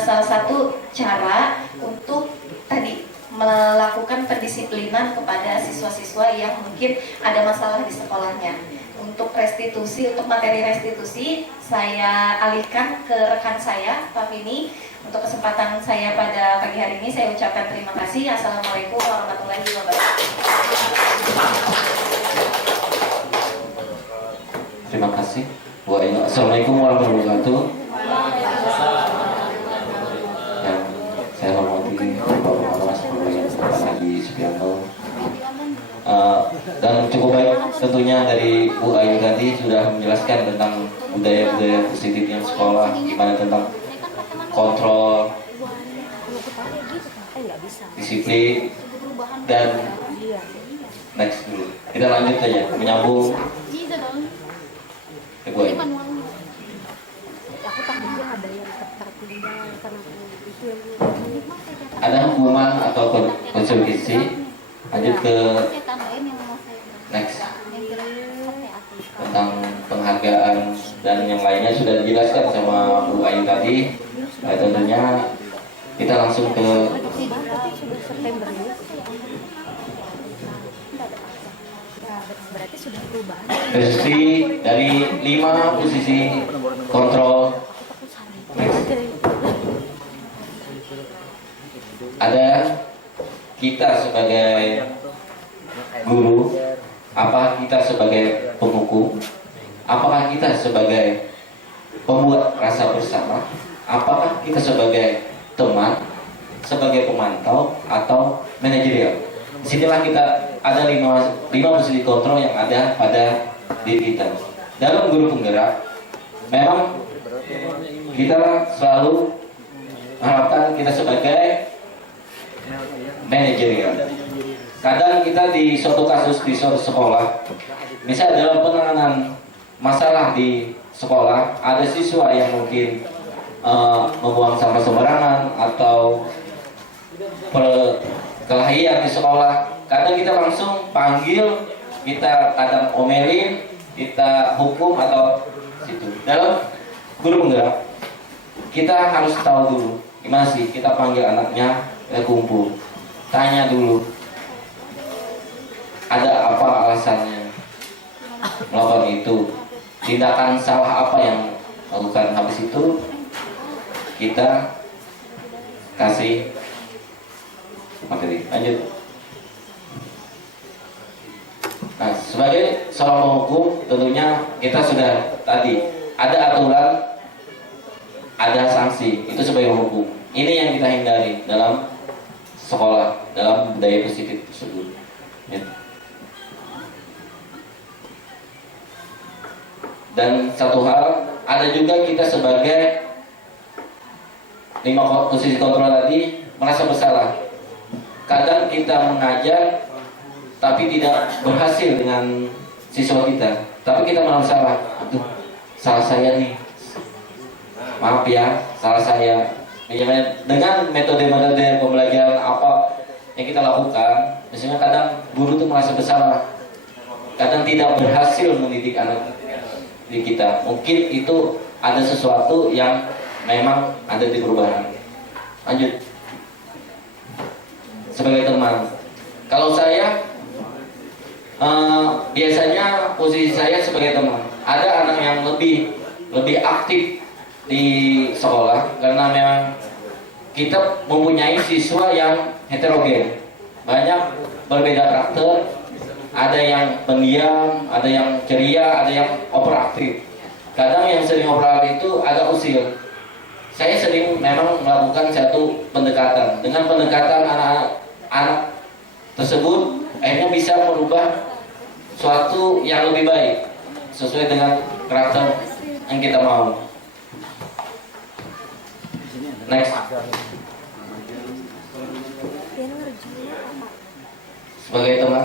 salah satu cara untuk tadi melakukan pendisiplinan kepada siswa-siswa yang mungkin ada masalah di sekolahnya. Untuk restitusi, untuk materi restitusi, saya alihkan ke rekan saya, Pak Vini. Untuk kesempatan saya pada pagi hari ini, saya ucapkan terima kasih. Assalamualaikum warahmatullahi wabarakatuh. Terima kasih Bu Ayu. Assalamualaikum warahmatullahi wabarakatuh. Yang saya hormati Bapak Pengawas Bapak Haji Supianto. Dan cukup baik tentunya dari Bu Ayu tadi sudah menjelaskan tentang budaya-budaya positifnya sekolah, gimana tentang kontrol, disiplin, dan next dulu. Kita lanjut aja, menyambung. Bu Ayu. Ada hukuman atau konsekuensi? Lanjut ke next tentang penghargaan dan yang lainnya sudah dijelaskan sama Bu Ayu tadi. Nah, tentunya kita langsung ke posisi dari 5 posisi kontrol. Next. Ada kita sebagai guru, apa kita sebagai penghukum, apakah kita sebagai pembuat rasa bersama, apakah kita sebagai teman, sebagai pemantau, atau manajerial. Disinilah kita ada 5 posisi kontrol yang ada pada diri kita. Dalam guru penggerak, memang kita selalu mengharapkan kita sebagai manajerial. Kadang kita di suatu kasus di suatu sekolah, misalnya dalam penanganan masalah di sekolah, ada siswa yang mungkin membuang sampah sembarangan atau perkelahian di sekolah. Kadang kita langsung panggil, kita kadang omelin, kita hukum atau situ. Dalam guru penggerak, kita harus tahu dulu gimana sih kita panggil anaknya, kita kumpul, tanya dulu ada apa alasannya melakukan itu, tindakan salah apa yang lakukan. Habis itu kita kasih materi. Lanjut. Nah, sebagai seorang penghukum tentunya kita sudah tadi ada aturan, ada sanksi, itu sebagai penghukum. Ini yang kita hindari dalam sekolah, dalam budaya positif tersebut. Ya. Dan satu hal, ada juga kita sebagai 5 posisi kontrol tadi merasa bersalah. Kadang kita mengajar tapi tidak berhasil dengan siswa kita, tapi kita merasa salah. Aduh, salah saya nih, maaf ya, salah saya. Dengan metode-metode pembelajaran apa yang kita lakukan, misalnya kadang guru itu merasa bersalah, kadang tidak berhasil mendidik anak di kita. Mungkin itu ada sesuatu yang memang ada di perubahan. Lanjut. Sebagai teman, kalau saya biasanya posisi saya sebagai teman, ada anak yang lebih aktif di sekolah karena memang kita mempunyai siswa yang heterogen, banyak berbeda karakter, ada yang pendiam, ada yang ceria, ada yang overaktif. Kadang yang sering overaktif itu agak usil. Saya sering memang melakukan satu pendekatan. Dengan pendekatan anak-anak tersebut akhirnya bisa merubah suatu yang lebih baik sesuai dengan karakter yang kita mau. Next. Sebagai teman,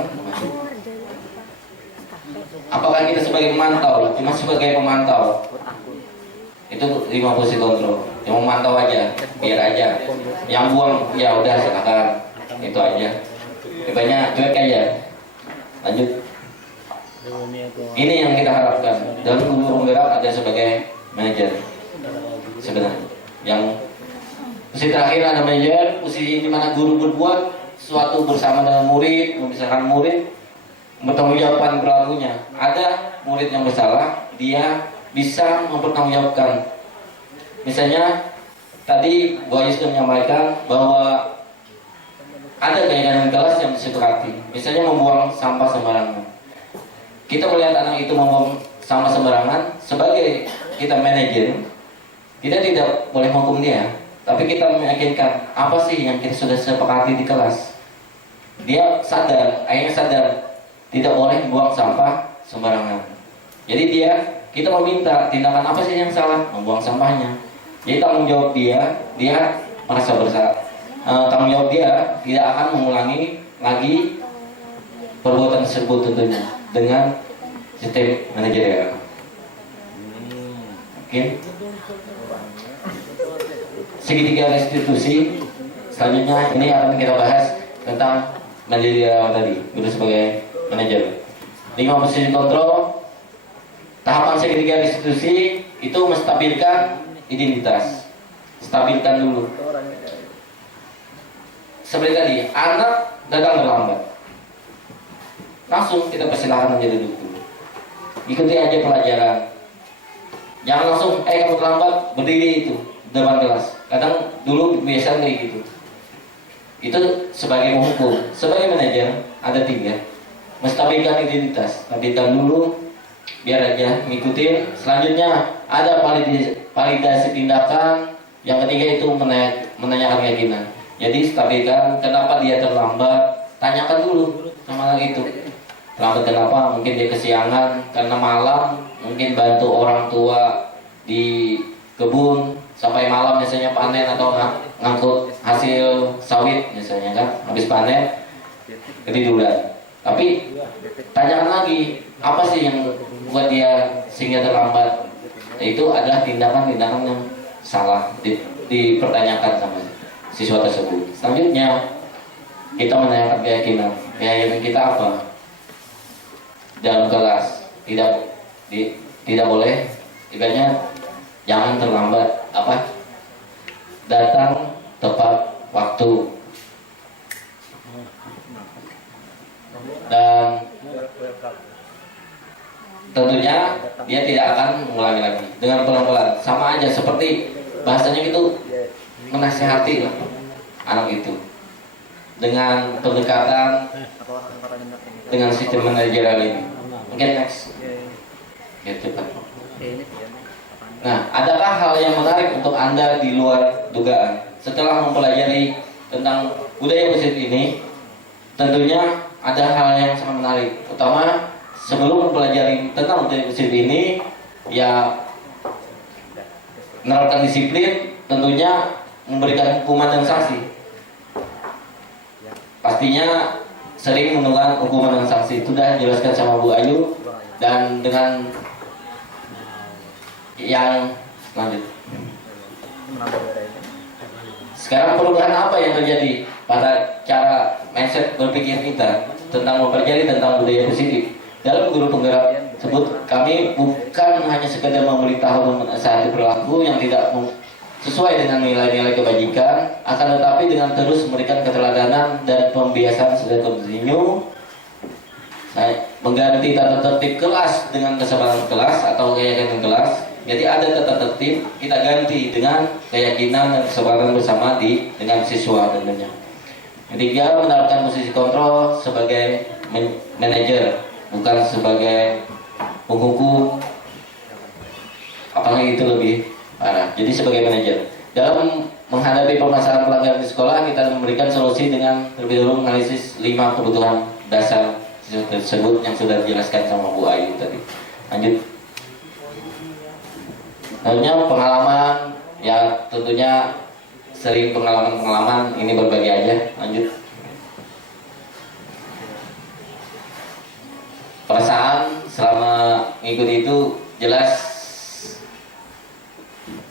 apakah kita sebagai pemantau? Cuma sebagai pemantau. Itu 5 posisi kontrol. Yang memantau aja, biar aja. Yang buang, ya udah silakan. Itu aja. Banyak cuek aja. Lanjut. Ini yang kita harapkan. Dalam guru penggerak ada sebagai manajer. Sebenarnya, yang posisi terakhir ada manajer, posisi di mana guru berbuat sesuatu bersama dengan murid, membesarkan murid, mempertanggungjawabkan perilakunya. Ada murid yang bersalah, dia bisa mempertanggungjawabkan. Misalnya tadi Bu Ayu sudah menyampaikan bahwa ada gaya kelas yang disepakati. Misalnya membuang sampah sembarangan. Kita melihat anak itu membuang sampah sembarangan, sebagai kita manajer, kita tidak boleh menghukum dia, tapi kita meyakinkan apa sih yang kita sudah sepakati di kelas. Dia sadar, akhirnya sadar tidak boleh buang sampah sembarangan. Jadi kita meminta tindakan apa sih yang salah, membuang sampahnya. Jadi tanggung jawab dia merasa bersalah. Tanggung jawab dia tidak akan mengulangi lagi perbuatan tersebut tentunya dengan sistem manajerial. Oke. Segitiga restitusi selanjutnya ini akan kita bahas tentang manajerial tadi, guru sebagai manajer. 5 posisi kontrol. Tahapan segitiga restitusi itu menstabilkan identitas. Stabilkan dulu. Seperti tadi, anak datang terlambat, langsung kita persilahkan menjadi duduk dulu. Ikuti aja pelajaran. Jangan langsung, kamu terlambat, berdiri itu depan kelas. Kadang dulu biasa kayak gitu. Itu sebagai penghukum. Sebagai manajer, ada 3. Menstabilkan identitas. Stabilkan dulu, biar aja ngikutin. Selanjutnya ada validasi tindakan. Yang ketiga itu menanyakan keyakinan. Jadi stabilkan kenapa dia terlambat, tanyakan dulu sama anak itu. Terlambat kenapa? Mungkin dia kesiangan karena malam, mungkin bantu orang tua di kebun sampai malam misalnya panen atau ngangkut hasil sawit misalnya kan, habis panen ketiduran. Tapi tanyakan lagi, apa sih yang buat dia sehingga terlambat? Itu adalah tindakan-tindakan yang salah, dipertanyakan sama siswa tersebut. Selanjutnya kita menanyakan keyakinan kita apa dalam kelas. Tidak boleh, ibaratnya jangan terlambat, datang tepat waktu, dan tentunya dia tidak akan mengulangi lagi dengan pelan-pelan. Sama aja seperti bahasanya gitu, menasehati lah anak itu dengan pendekatan dengan sistem manajerial ini. Mungkin next. Ya, cepat. Nah, adakah hal yang menarik untuk Anda di luar dugaan? Setelah mempelajari tentang budaya positif ini, tentunya ada hal yang sangat menarik. Utama, sebelum mempelajari tentang budaya positif ini, ya menerapkan disiplin, tentunya memberikan hukuman dan sanksi. Pastinya sering menunggang hukuman dan sanksi. Itu sudah dijelaskan sama Bu Ayu. Dan dengan yang lanjut, sekarang perubahan apa yang terjadi pada cara mindset berpikir kita tentang mempelajari tentang budaya positif? Dalam guru penggerak tersebut, kami bukan hanya sekedar memberitahu menasihati perilaku yang tidak sesuai dengan nilai-nilai kebajikan, akan tetapi dengan terus memberikan keteladanan dan pembiasaan secara kontinu, mengganti tata tertib kelas dengan kesabaran kelas atau keyakinan kelas. Jadi ada tata tertib, kita ganti dengan keyakinan dan kesabaran bersama dengan siswa tentunya. Ketiga, menerapkan posisi kontrol sebagai manajer, bukan sebagai penghukum, apalagi itu lebih parah. Jadi sebagai manajer. Dalam menghadapi permasalahan pelanggaran di sekolah, kita memberikan solusi dengan terlebih dahulu menganalisis 5 kebutuhan dasar tersebut yang sudah dijelaskan sama Bu Ayu tadi. Lanjut. Tentunya pengalaman, ya tentunya sering pengalaman ini berbagi aja. Lanjut. Perasaan selama mengikuti itu jelas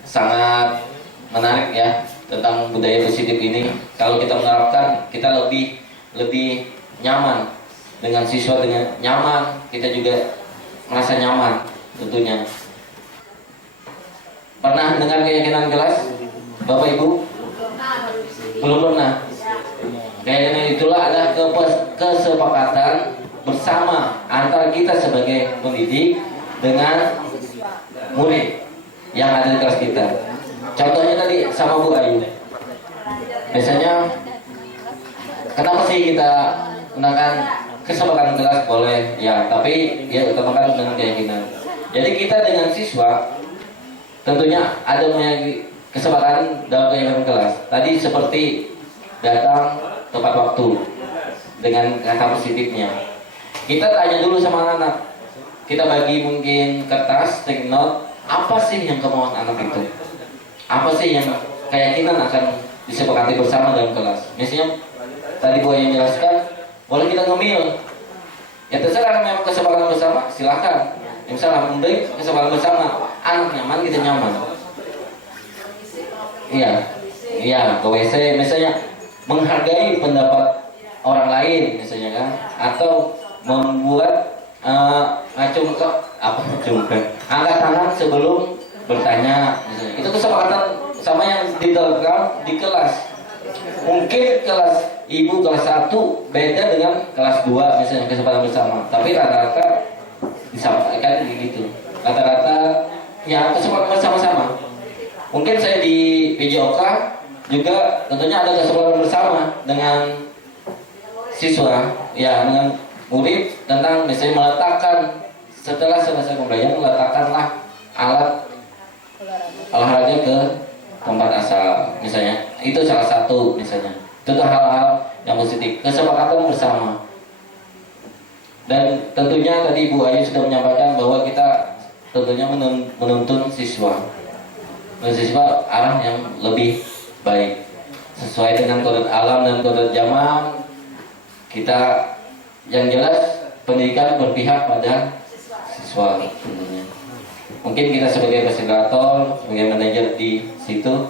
sangat menarik ya tentang budaya positif ini. Kalau kita menerapkan, kita lebih nyaman dengan siswa, dengan nyaman, kita juga merasa nyaman tentunya. Pernah dengar keyakinan kelas, Bapak Ibu? Belum pernah. Keyakinan itulah adalah kesepakatan bersama antara kita sebagai pendidik dengan murid yang ada di kelas kita. Contohnya tadi sama Bu Ayu. Biasanya kenapa sih kita gunakan kesepakatan kelas? Boleh ya, tapi ya utamakan dengan keyakinan. Jadi kita dengan siswa tentunya ada kesepakatan dalam keyakinan kelas. Tadi seperti datang tepat waktu dengan kata positifnya. Kita tanya dulu sama anak. Kita bagi mungkin kertas, take note, apa sih yang kemauan anak itu? Apa sih yang keyakinan akan disepakati bersama dalam kelas? Misalnya tadi Bu yang jelaskan, boleh kita ngemil. Ya terserah, memang kesepakatan bersama, silakan. Misalnya memberi kesepakatan bersama, anak nyaman, kita nyaman. Iya, ke WC misalnya, menghargai pendapat orang lain misalnya kan, atau membuat angkat tangan sebelum bertanya misalnya. Itu kesepakatan sama yang diterapkan di kelas. Mungkin kelas ibu kelas 1 beda dengan kelas 2 misalnya kesepakatan bersama, tapi rata-rata disampaikan gitu. Rata-rata ya kesepakatan bersama-sama. Mungkin saya di PJOK juga tentunya ada kesepakatan bersama dengan siswa, ya dengan murid tentang misalnya meletakkan setelah selesai pembelajaran, meletakkanlah alat olahraga ke tempat asal misalnya. Itu salah satu misalnya. Itu hal-hal yang positif, kesepakatan bersama. Dan tentunya tadi Bu Ayu sudah menyampaikan bahwa kita tentunya menuntun siswa arah yang lebih baik sesuai dengan kodrat alam dan kodrat zaman. Kita yang jelas pendidikan berpihak pada siswa tentunya. Mungkin kita sebagai fasilitator, sebagai manajer di situ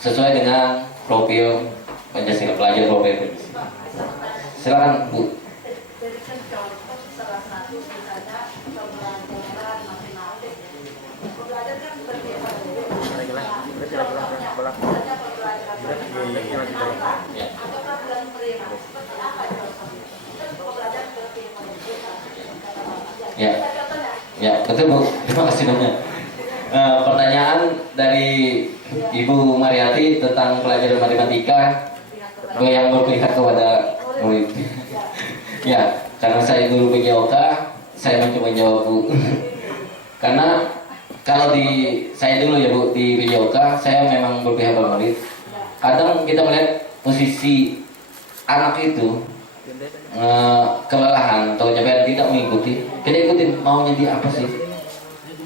sesuai dengan profil Pancasila, pelajar profil Pancasila. Silakan Bu. Ya, betul Bu. Terima kasih banyak. Pertanyaan dari Ibu Mariati tentang pelajaran matematika yang berpihak kepada murid. Ya, karena saya guru PJOK, saya mencoba jawab Bu. Karena kalau di saya dulu ya Bu, di PJOK saya memang berpihak pada murid. Kadang kita melihat posisi anak itu kelelahan atau capek tidak mengikuti, kita ikutin maunya dia apa sih.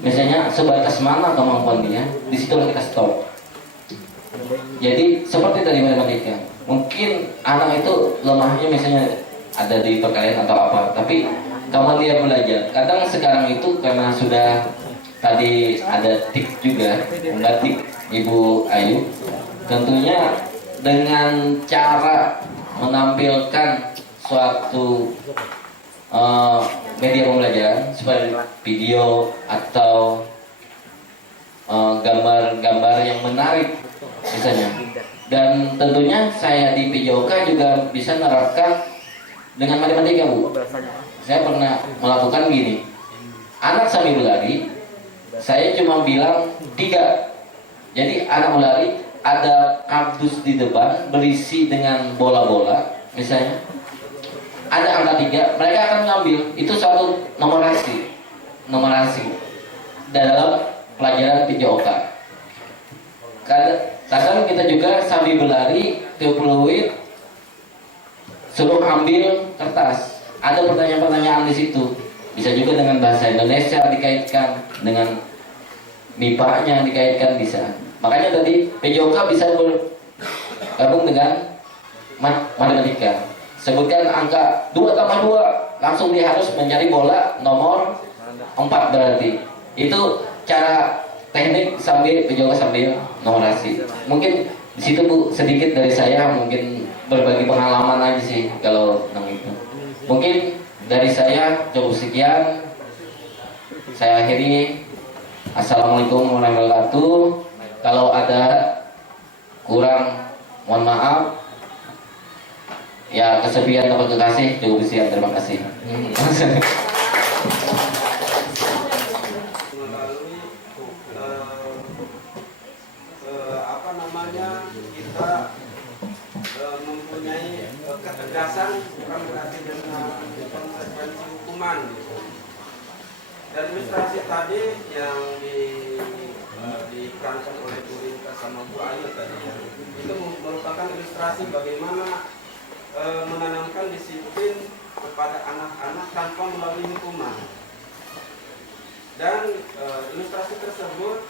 Misalnya sebatas mana kemampuan dia, di situ kita stop. Jadi seperti tadi matematika, mungkin anak itu lemahnya misalnya ada di perkalian atau apa, tapi kapan dia belajar. Kadang sekarang itu karena sudah tadi ada tip juga, tip Ibu Ayu, tentunya dengan cara menampilkan suatu media pembelajaran seperti video atau gambar-gambar yang menarik misalnya. Dan tentunya saya di PJOK juga bisa menerapkan dengan matematika Bu. Saya pernah melakukan gini, anak sambil berlari, saya cuma bilang 3. Jadi anak berlari ada kardus di depan berisi dengan bola-bola misalnya, ada angka 3, mereka akan ngambil itu suatu numerasi dalam pelajaran PJOK. Kadang kita juga sambil berlari fluid suruh ambil kertas, ada pertanyaan-pertanyaan di situ, bisa juga dengan bahasa Indonesia dikaitkan, dengan MIPA-nya dikaitkan, bisa. Makanya tadi PJOK bisa bergabung dengan matematika. Sebutkan angka 2 tambah 2, langsung dia harus mencari bola nomor 4 berarti. Itu cara teknik sambil PJOK sambil numerasi. Mungkin di situ Bu sedikit dari saya, mungkin berbagi pengalaman aja sih kalau tentang itu. Mungkin dari saya cukup sekian. Saya akhiri. Assalamualaikum warahmatullahi wabarakatuh. Kalau ada kurang mohon maaf. Ya, kesepian atau kekasih cukup sekian, terima kasih. Melalui kita mempunyai ketegasan, bukan berarti dengan konsekuensi hukuman gitu. Dan ilustrasi tadi yang diperankan oleh Bu Rinka sama Bu Ayu tadi ya, itu merupakan ilustrasi bagaimana menanamkan disiplin kepada anak-anak tanpa melalui hukuman. Dan ilustrasi tersebut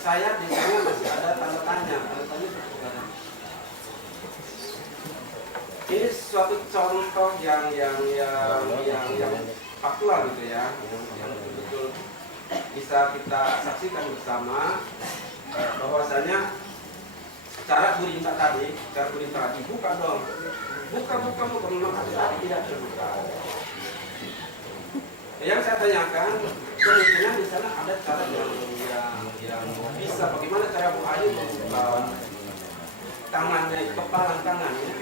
saya di sana masih ada tanda tanya ini suatu contoh yang faktual gitu ya, yang betul-betul bisa kita saksikan bersama, bahwasanya cara gurita tadi, buka dong, buka memang tadi tidak terbuka. Yang saya tanyakan, kemungkinan di sana ada cara yang bisa, bagaimana cara Bu Ayu membuka tangannya, kepala tangannya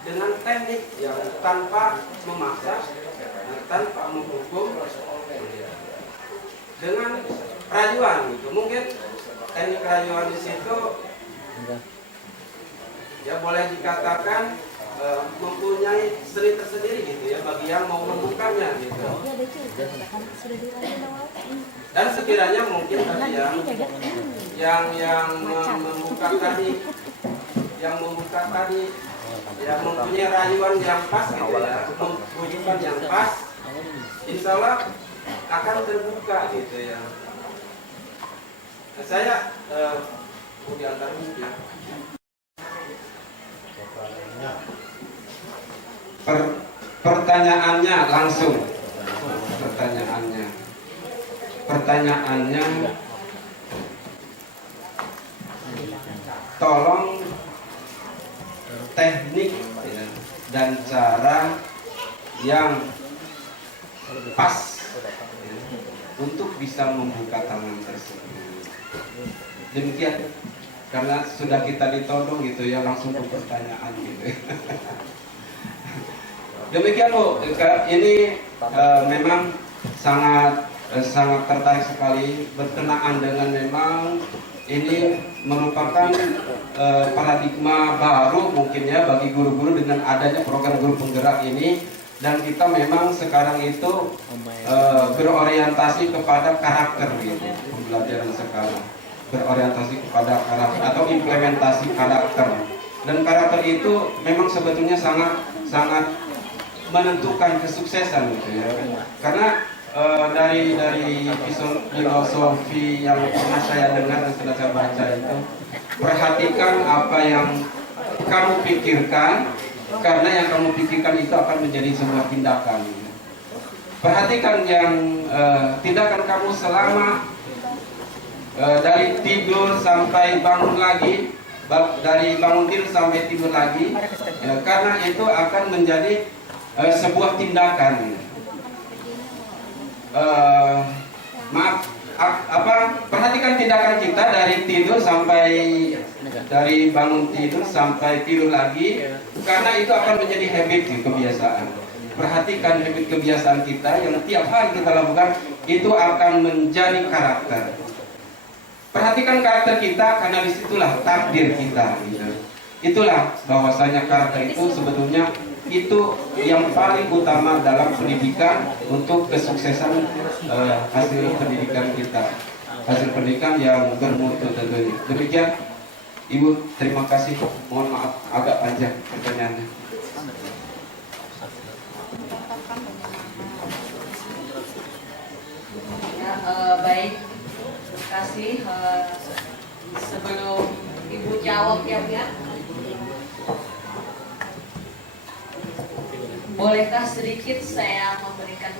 dengan teknik yang tanpa memaksa, tanpa menghukum, dengan rayuan gitu. Mungkin teknik rayuan di situ ya boleh dikatakan mempunyai seni tersendiri gitu ya bagi yang mau membukanya gitu. Dan sekiranya mungkin tadi yang membuka tadi, yang mempunyai rayuan yang pas gitu ya, membujukan yang pas, insya Allah akan terbuka gitu ya. Saya diantar ya. Pertanyaannya langsung. Pertanyaannya tolong teknik ya, dan cara yang pas ya, untuk bisa membuka tangan tersebut. Demikian, karena sudah kita ditodong gitu ya, langsung ke pertanyaan gitu. Demikian Bu, ini memang sangat tertarik sekali berkenaan dengan memang ini merupakan paradigma baru mungkin ya bagi guru-guru dengan adanya program guru penggerak ini, dan kita memang sekarang itu berorientasi kepada karakter gitu, pembelajaran sekarang berorientasi kepada karakter atau implementasi karakter, dan karakter itu memang sebetulnya sangat menentukan kesuksesan gitu ya, karena dari filosofi yang pernah saya dengar dan sudah saya baca itu, perhatikan apa yang kamu pikirkan, karena yang kamu pikirkan itu akan menjadi sebuah tindakan. Perhatikan yang tindakan kamu selama dari tidur sampai bangun lagi, dari bangun tidur sampai tidur lagi, karena itu akan menjadi sebuah tindakan. Perhatikan tindakan kita dari tidur sampai dari bangun tidur sampai tidur lagi, karena itu akan menjadi habit, kebiasaan. Perhatikan habit kebiasaan kita yang tiap hari kita lakukan, itu akan menjadi karakter. Perhatikan karakter kita, karena disitulah takdir kita gitu. Itulah bahwasanya karakter itu sebetulnya itu yang paling utama dalam pendidikan untuk kesuksesan hasil pendidikan kita, hasil pendidikan yang bermutu tentunya. Demikian Ibu, terima kasih. Mohon maaf agak panjang pertanyaannya. Ya, baik, terima kasih. Sebelum Ibu jawab ya, Bu ya, bolehkah sedikit saya memberikan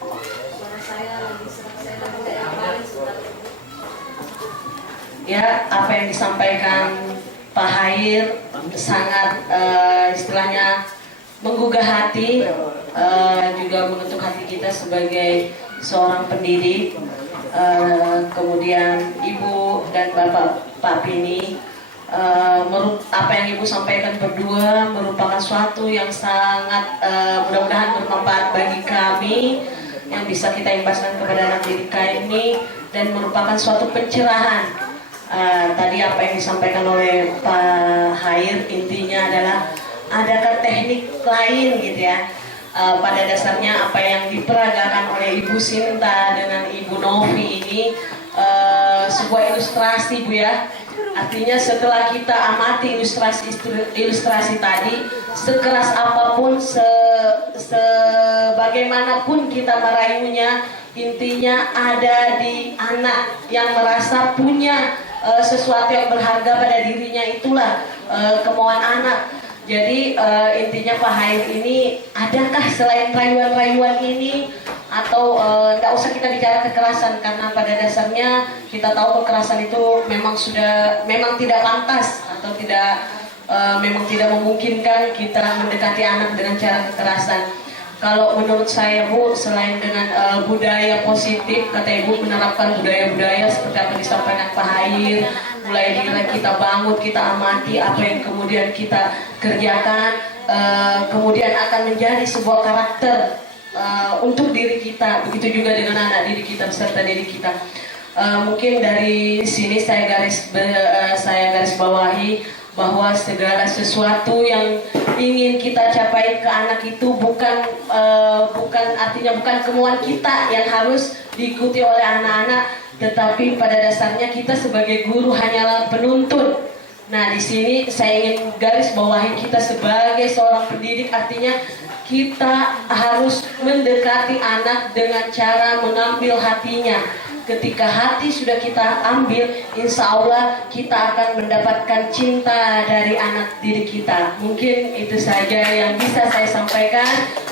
suara saya lagi ya, apa yang disampaikan Pak Hair sangat istilahnya menggugah hati, juga mengetuk hati kita sebagai seorang pendidik. Kemudian Ibu dan Bapak Pak Pini, apa yang Ibu sampaikan berdua merupakan suatu yang sangat mudah-mudahan bermanfaat bagi kami, yang bisa kita imbaskan kepada anak didik kami, dan merupakan suatu pencerahan. Tadi apa yang disampaikan oleh Pak Hair intinya adalah adakah teknik lain gitu ya. Pada dasarnya apa yang diperagakan oleh Ibu Sinta dengan Ibu Novi ini sebuah ilustrasi, Bu ya. Artinya setelah kita amati ilustrasi tadi, sekeras apapun, sebagaimanapun kita merayunya, intinya ada di anak yang merasa punya sesuatu yang berharga pada dirinya, itulah kemauan anak. Jadi intinya Pak Hair ini, adakah selain rayuan-rayuan ini, atau nggak usah kita bicara kekerasan, karena pada dasarnya kita tahu kekerasan itu memang tidak pantas, atau memang tidak memungkinkan kita mendekati anak dengan cara kekerasan. Kalau menurut saya, Bu, selain dengan budaya positif, kata Ibu menerapkan budaya-budaya seperti apa disampaikan Pak Hair, mulai dari kita bangun, kita amati apa yang kemudian kita kerjakan, kemudian akan menjadi sebuah karakter untuk diri kita. Begitu juga dengan anak didik kita beserta didik kita. Mungkin dari sini saya garis bawahi bahwa segala sesuatu yang ingin kita capai ke anak itu bukan artinya bukan kemauan kita yang harus diikuti oleh anak-anak, tetapi pada dasarnya kita sebagai guru hanyalah penuntun. Nah, di sini saya ingin garis bawahi kita sebagai seorang pendidik, artinya kita harus mendekati anak dengan cara mengambil hatinya. Ketika hati sudah kita ambil, insya Allah kita akan mendapatkan cinta dari anak didik kita. Mungkin itu saja yang bisa saya sampaikan.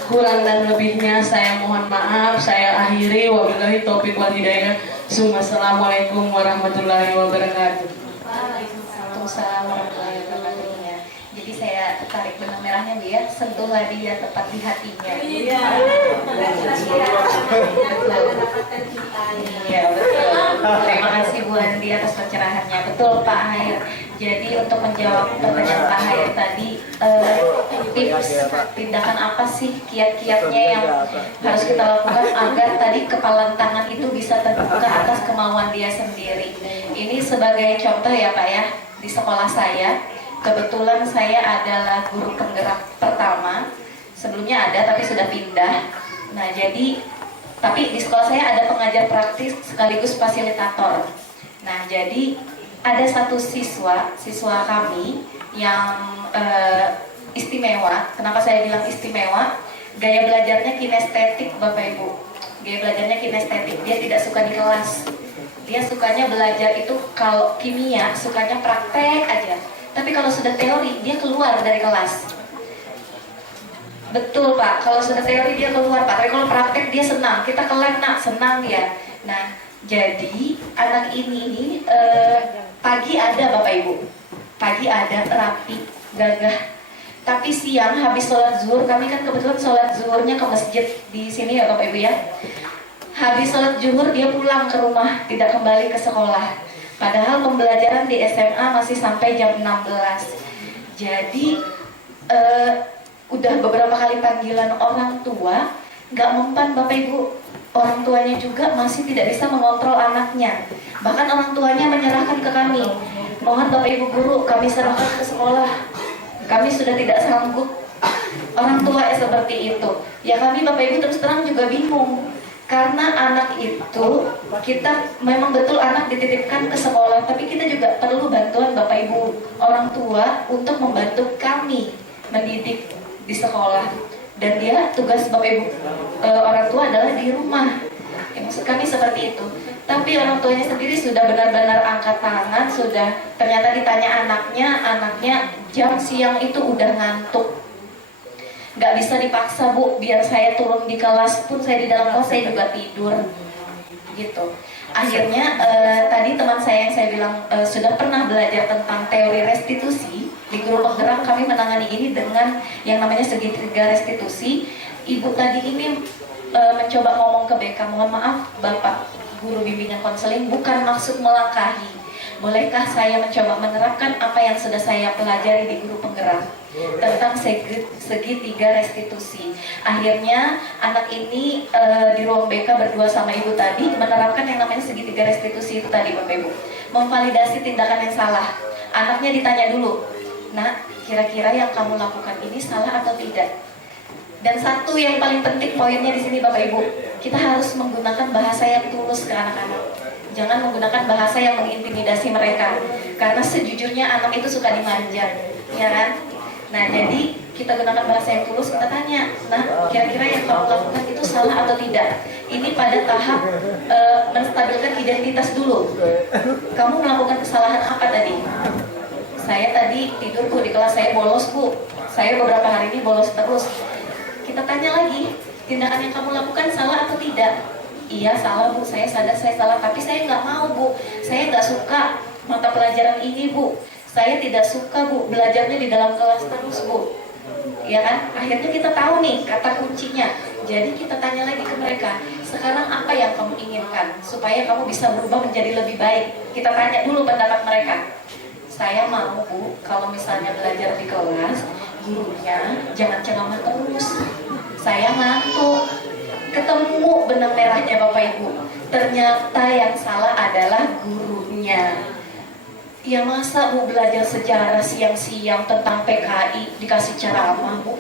Kurang dan lebihnya saya mohon maaf. Saya akhiri. Wabillahi taufiq wal hidayah. Assalamualaikum warahmatullahi wabarakatuh. Waalaikumsalam warahmatullahi wabarakatuh. Jadi saya tarik benang merahnya Bu ya, sentuhlah dia tepat di hatinya. Iya. Iya betul. Terima kasih Bu Andi atas pencerahannya. Betul Pak Hair. Jadi untuk menjawab pertanyaan Pak Hair tadi, tips tindakan apa sih kiat-kiatnya yang harus kita lakukan agar tadi kepalan tangan itu bisa terbuka atas kemauan dia sendiri. Ini sebagai contoh ya Pak ya, di sekolah saya kebetulan saya adalah guru penggerak pertama. Sebelumnya ada tapi sudah pindah. Nah jadi tapi di sekolah saya ada pengajar praktis sekaligus fasilitator. Nah jadi ada satu siswa kami yang istimewa. Kenapa saya bilang istimewa? Gaya belajarnya kinestetik Bapak Ibu. Gaya belajarnya kinestetik. Dia tidak suka di kelas. Dia sukanya belajar itu kalau kimia sukanya praktek aja. Tapi kalau sudah teori dia keluar dari kelas. Betul Pak, kalau sudah teori dia keluar Pak. Tapi kalau praktek dia senang. Kita kelak nak senang dia. Nah jadi anak ini pagi ada Bapak Ibu. Pagi ada rapi, gagah. Tapi siang habis sholat zuhur, kami kan kebetulan sholat zuhurnya ke masjid di sini ya Bapak Ibu ya. Habis sholat zuhur dia pulang ke rumah, tidak kembali ke sekolah. Padahal pembelajaran di SMA masih sampai jam 16. Jadi udah beberapa kali panggilan orang tua, nggak mempan Bapak Ibu. Orang tuanya juga masih tidak bisa mengontrol anaknya. Bahkan orang tuanya menyerahkan ke kami. Mohon Bapak Ibu guru, kami serahkan ke sekolah. Kami sudah tidak sanggup. Orang tua seperti itu. Ya kami Bapak Ibu terus terang juga bingung. Karena anak itu, kita memang betul anak dititipkan ke sekolah, tapi kita juga perlu bantuan Bapak Ibu orang tua untuk membantu kami mendidik di sekolah. Dan dia tugas Bapak Ibu orang tua adalah di rumah. Ya, maksud kami seperti itu. Tapi orang tuanya sendiri sudah benar-benar angkat tangan, sudah ternyata ditanya anaknya jam siang itu udah ngantuk. Nggak bisa dipaksa Bu, biar saya turun di kelas pun saya di dalam kelas saya juga tidur gitu. Akhirnya tadi teman saya yang saya bilang sudah pernah belajar tentang teori restitusi, di guru penggerak kami menangani ini dengan yang namanya segitiga restitusi. Ibu tadi ini mencoba ngomong ke BK, mohon maaf Bapak guru bimbingan konseling, bukan maksud melangkahi. Bolehkah saya mencoba menerapkan apa yang sudah saya pelajari di guru penggerak tentang segitiga restitusi. Akhirnya anak ini di ruang BK berdua sama ibu tadi menerapkan yang namanya segitiga restitusi itu tadi Bapak Ibu. Memvalidasi tindakan yang salah. Anaknya ditanya dulu, "Nak, kira-kira yang kamu lakukan ini salah atau tidak?" Dan satu yang paling penting poinnya di sini Bapak Ibu, kita harus menggunakan bahasa yang tulus ke anak-anak. Jangan menggunakan bahasa yang mengintimidasi mereka. Karena sejujurnya anak itu suka dimanja, ya kan? Nah, jadi kita gunakan bahasa yang tulus, kita tanya, "Nah, kira-kira yang kamu lakukan itu salah atau tidak?" Ini pada tahap menstabilkan identitas dulu. Kamu melakukan kesalahan apa tadi? Saya tadi tidur Bu di kelas, saya bolos Bu. Saya beberapa hari ini bolos terus. Kita tanya lagi, tindakan yang kamu lakukan salah atau tidak? Iya salah Bu, saya sadar saya salah, tapi saya nggak mau Bu. Saya nggak suka mata pelajaran ini Bu. Saya tidak suka Bu, belajarnya di dalam kelas terus Bu. Ya kan? Akhirnya kita tahu nih kata kuncinya. Jadi kita tanya lagi ke mereka, sekarang apa yang kamu inginkan supaya kamu bisa berubah menjadi lebih baik? Kita tanya dulu pendapat mereka. Saya mau Bu, kalau misalnya belajar di kelas, gurunya jangan ceramah terus. Saya ngantuk. Ketemu benang merahnya Bapak Ibu. Ternyata yang salah adalah gurunya. Ya masa Bu belajar sejarah siang-siang tentang PKI dikasih ceramah Bu?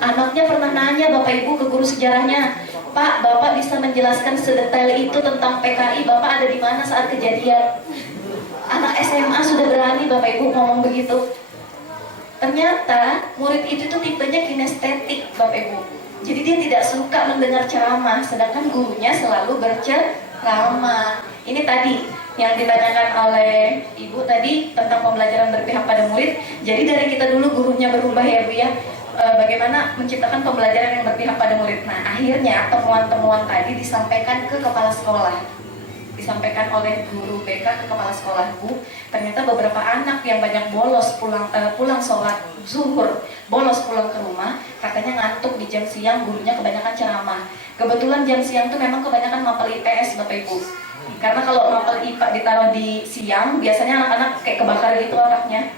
Anaknya pernah nanya Bapak Ibu ke guru sejarahnya, "Pak, Bapak bisa menjelaskan sedetail itu tentang PKI, Bapak ada di mana saat kejadian?" Anak SMA sudah berani Bapak Ibu ngomong begitu. Ternyata murid itu tuh tipenya kinestetik Bapak Ibu. Jadi dia tidak suka mendengar ceramah, sedangkan gurunya selalu berceramah. Ini tadi yang ditanyakan oleh Ibu tadi tentang pembelajaran berpihak pada murid. Jadi dari kita dulu gurunya berubah ya Bu ya. Bagaimana menciptakan pembelajaran yang berpihak pada murid. Nah akhirnya temuan-temuan tadi disampaikan ke kepala sekolah. disampaikan oleh guru BK ke kepala sekolahku, ternyata beberapa anak yang banyak bolos pulang sholat zuhur, bolos pulang ke rumah, katanya ngantuk di jam siang, gurunya kebanyakan ceramah. Kebetulan jam siang tuh memang kebanyakan mapel IPS Bapak Ibu. Karena kalau mapel IPA ditaruh di siang, biasanya anak-anak kayak kebakar gitu otaknya.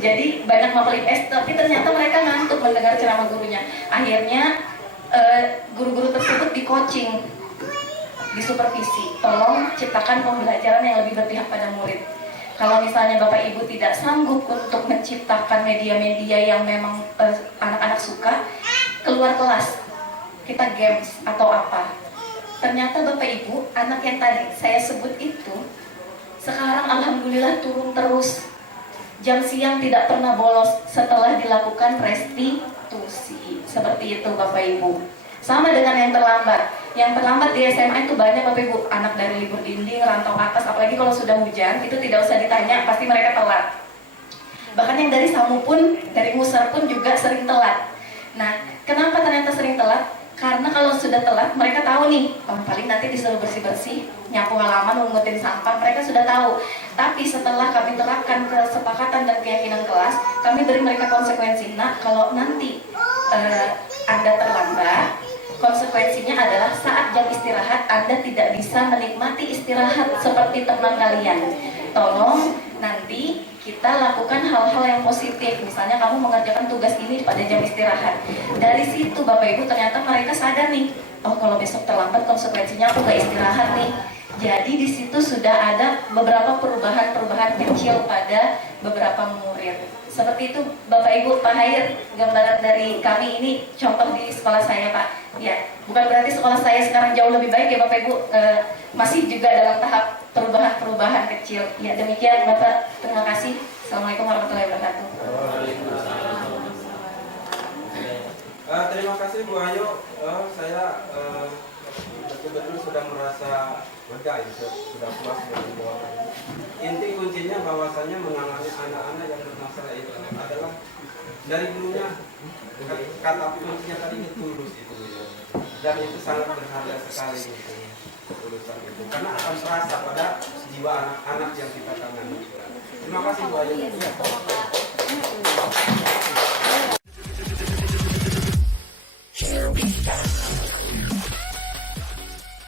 Jadi banyak mapel IPS, tapi ternyata mereka ngantuk mendengar ceramah gurunya. Akhirnya guru-guru tersebut di coaching, disupervisi, tolong ciptakan pembelajaran yang lebih berpihak pada murid. Kalau misalnya Bapak Ibu tidak sanggup untuk menciptakan media-media yang memang anak-anak suka, keluar kelas, kita games atau apa. Ternyata Bapak Ibu, anak yang tadi saya sebut itu sekarang alhamdulillah turun terus. Jam siang tidak pernah bolos setelah dilakukan restitusi. Seperti itu Bapak Ibu. Sama dengan yang terlambat. Yang terlambat di SMA itu banyak Bapak Ibu. Anak dari libur dinding, rantau atas, apalagi kalau sudah hujan, itu tidak usah ditanya, pasti mereka telat. Bahkan yang dari SAMU pun, dari Musar pun juga sering telat. Nah, kenapa ternyata sering telat? Karena kalau sudah telat, mereka tahu nih, paling nanti disuruh bersih-bersih, nyapu halaman, mengutin sampah, mereka sudah tahu. Tapi setelah kami terapkan kesepakatan dan keyakinan kelas, kami beri mereka konsekuensi. Nah, kalau nanti Anda terlambat, konsekuensinya adalah saat jam istirahat Anda tidak bisa menikmati istirahat seperti teman kalian. Tolong nanti kita lakukan hal-hal yang positif. Misalnya kamu mengerjakan tugas ini pada jam istirahat. Dari situ Bapak Ibu ternyata mereka sadar nih, oh kalau besok terlambat konsekuensinya aku gak istirahat nih. Jadi di situ sudah ada beberapa perubahan-perubahan kecil pada beberapa murid. Seperti itu Bapak Ibu, Pak Hair, gambaran dari kami ini contoh di sekolah saya Pak. Ya, bukan berarti sekolah saya sekarang jauh lebih baik ya Bapak Ibu, masih juga dalam tahap perubahan-perubahan kecil. Ya demikian Bapak, terima kasih. Assalamualaikum warahmatullahi wabarakatuh. Terima kasih Bu Ayu. Saya betul-betul sudah merasa lega, sudah puas dengan jawaban. Inti kuncinya bahwasanya menangani anak-anak yang bermasalah itu adalah dari gurunya. Kata kuncinya tadi itu tulus itu, dan itu sangat berharga sekali gitu, ketulusan itu, karena akan terasa pada jiwa anak-anak yang kita tangani. Terima kasih Bu Ayu.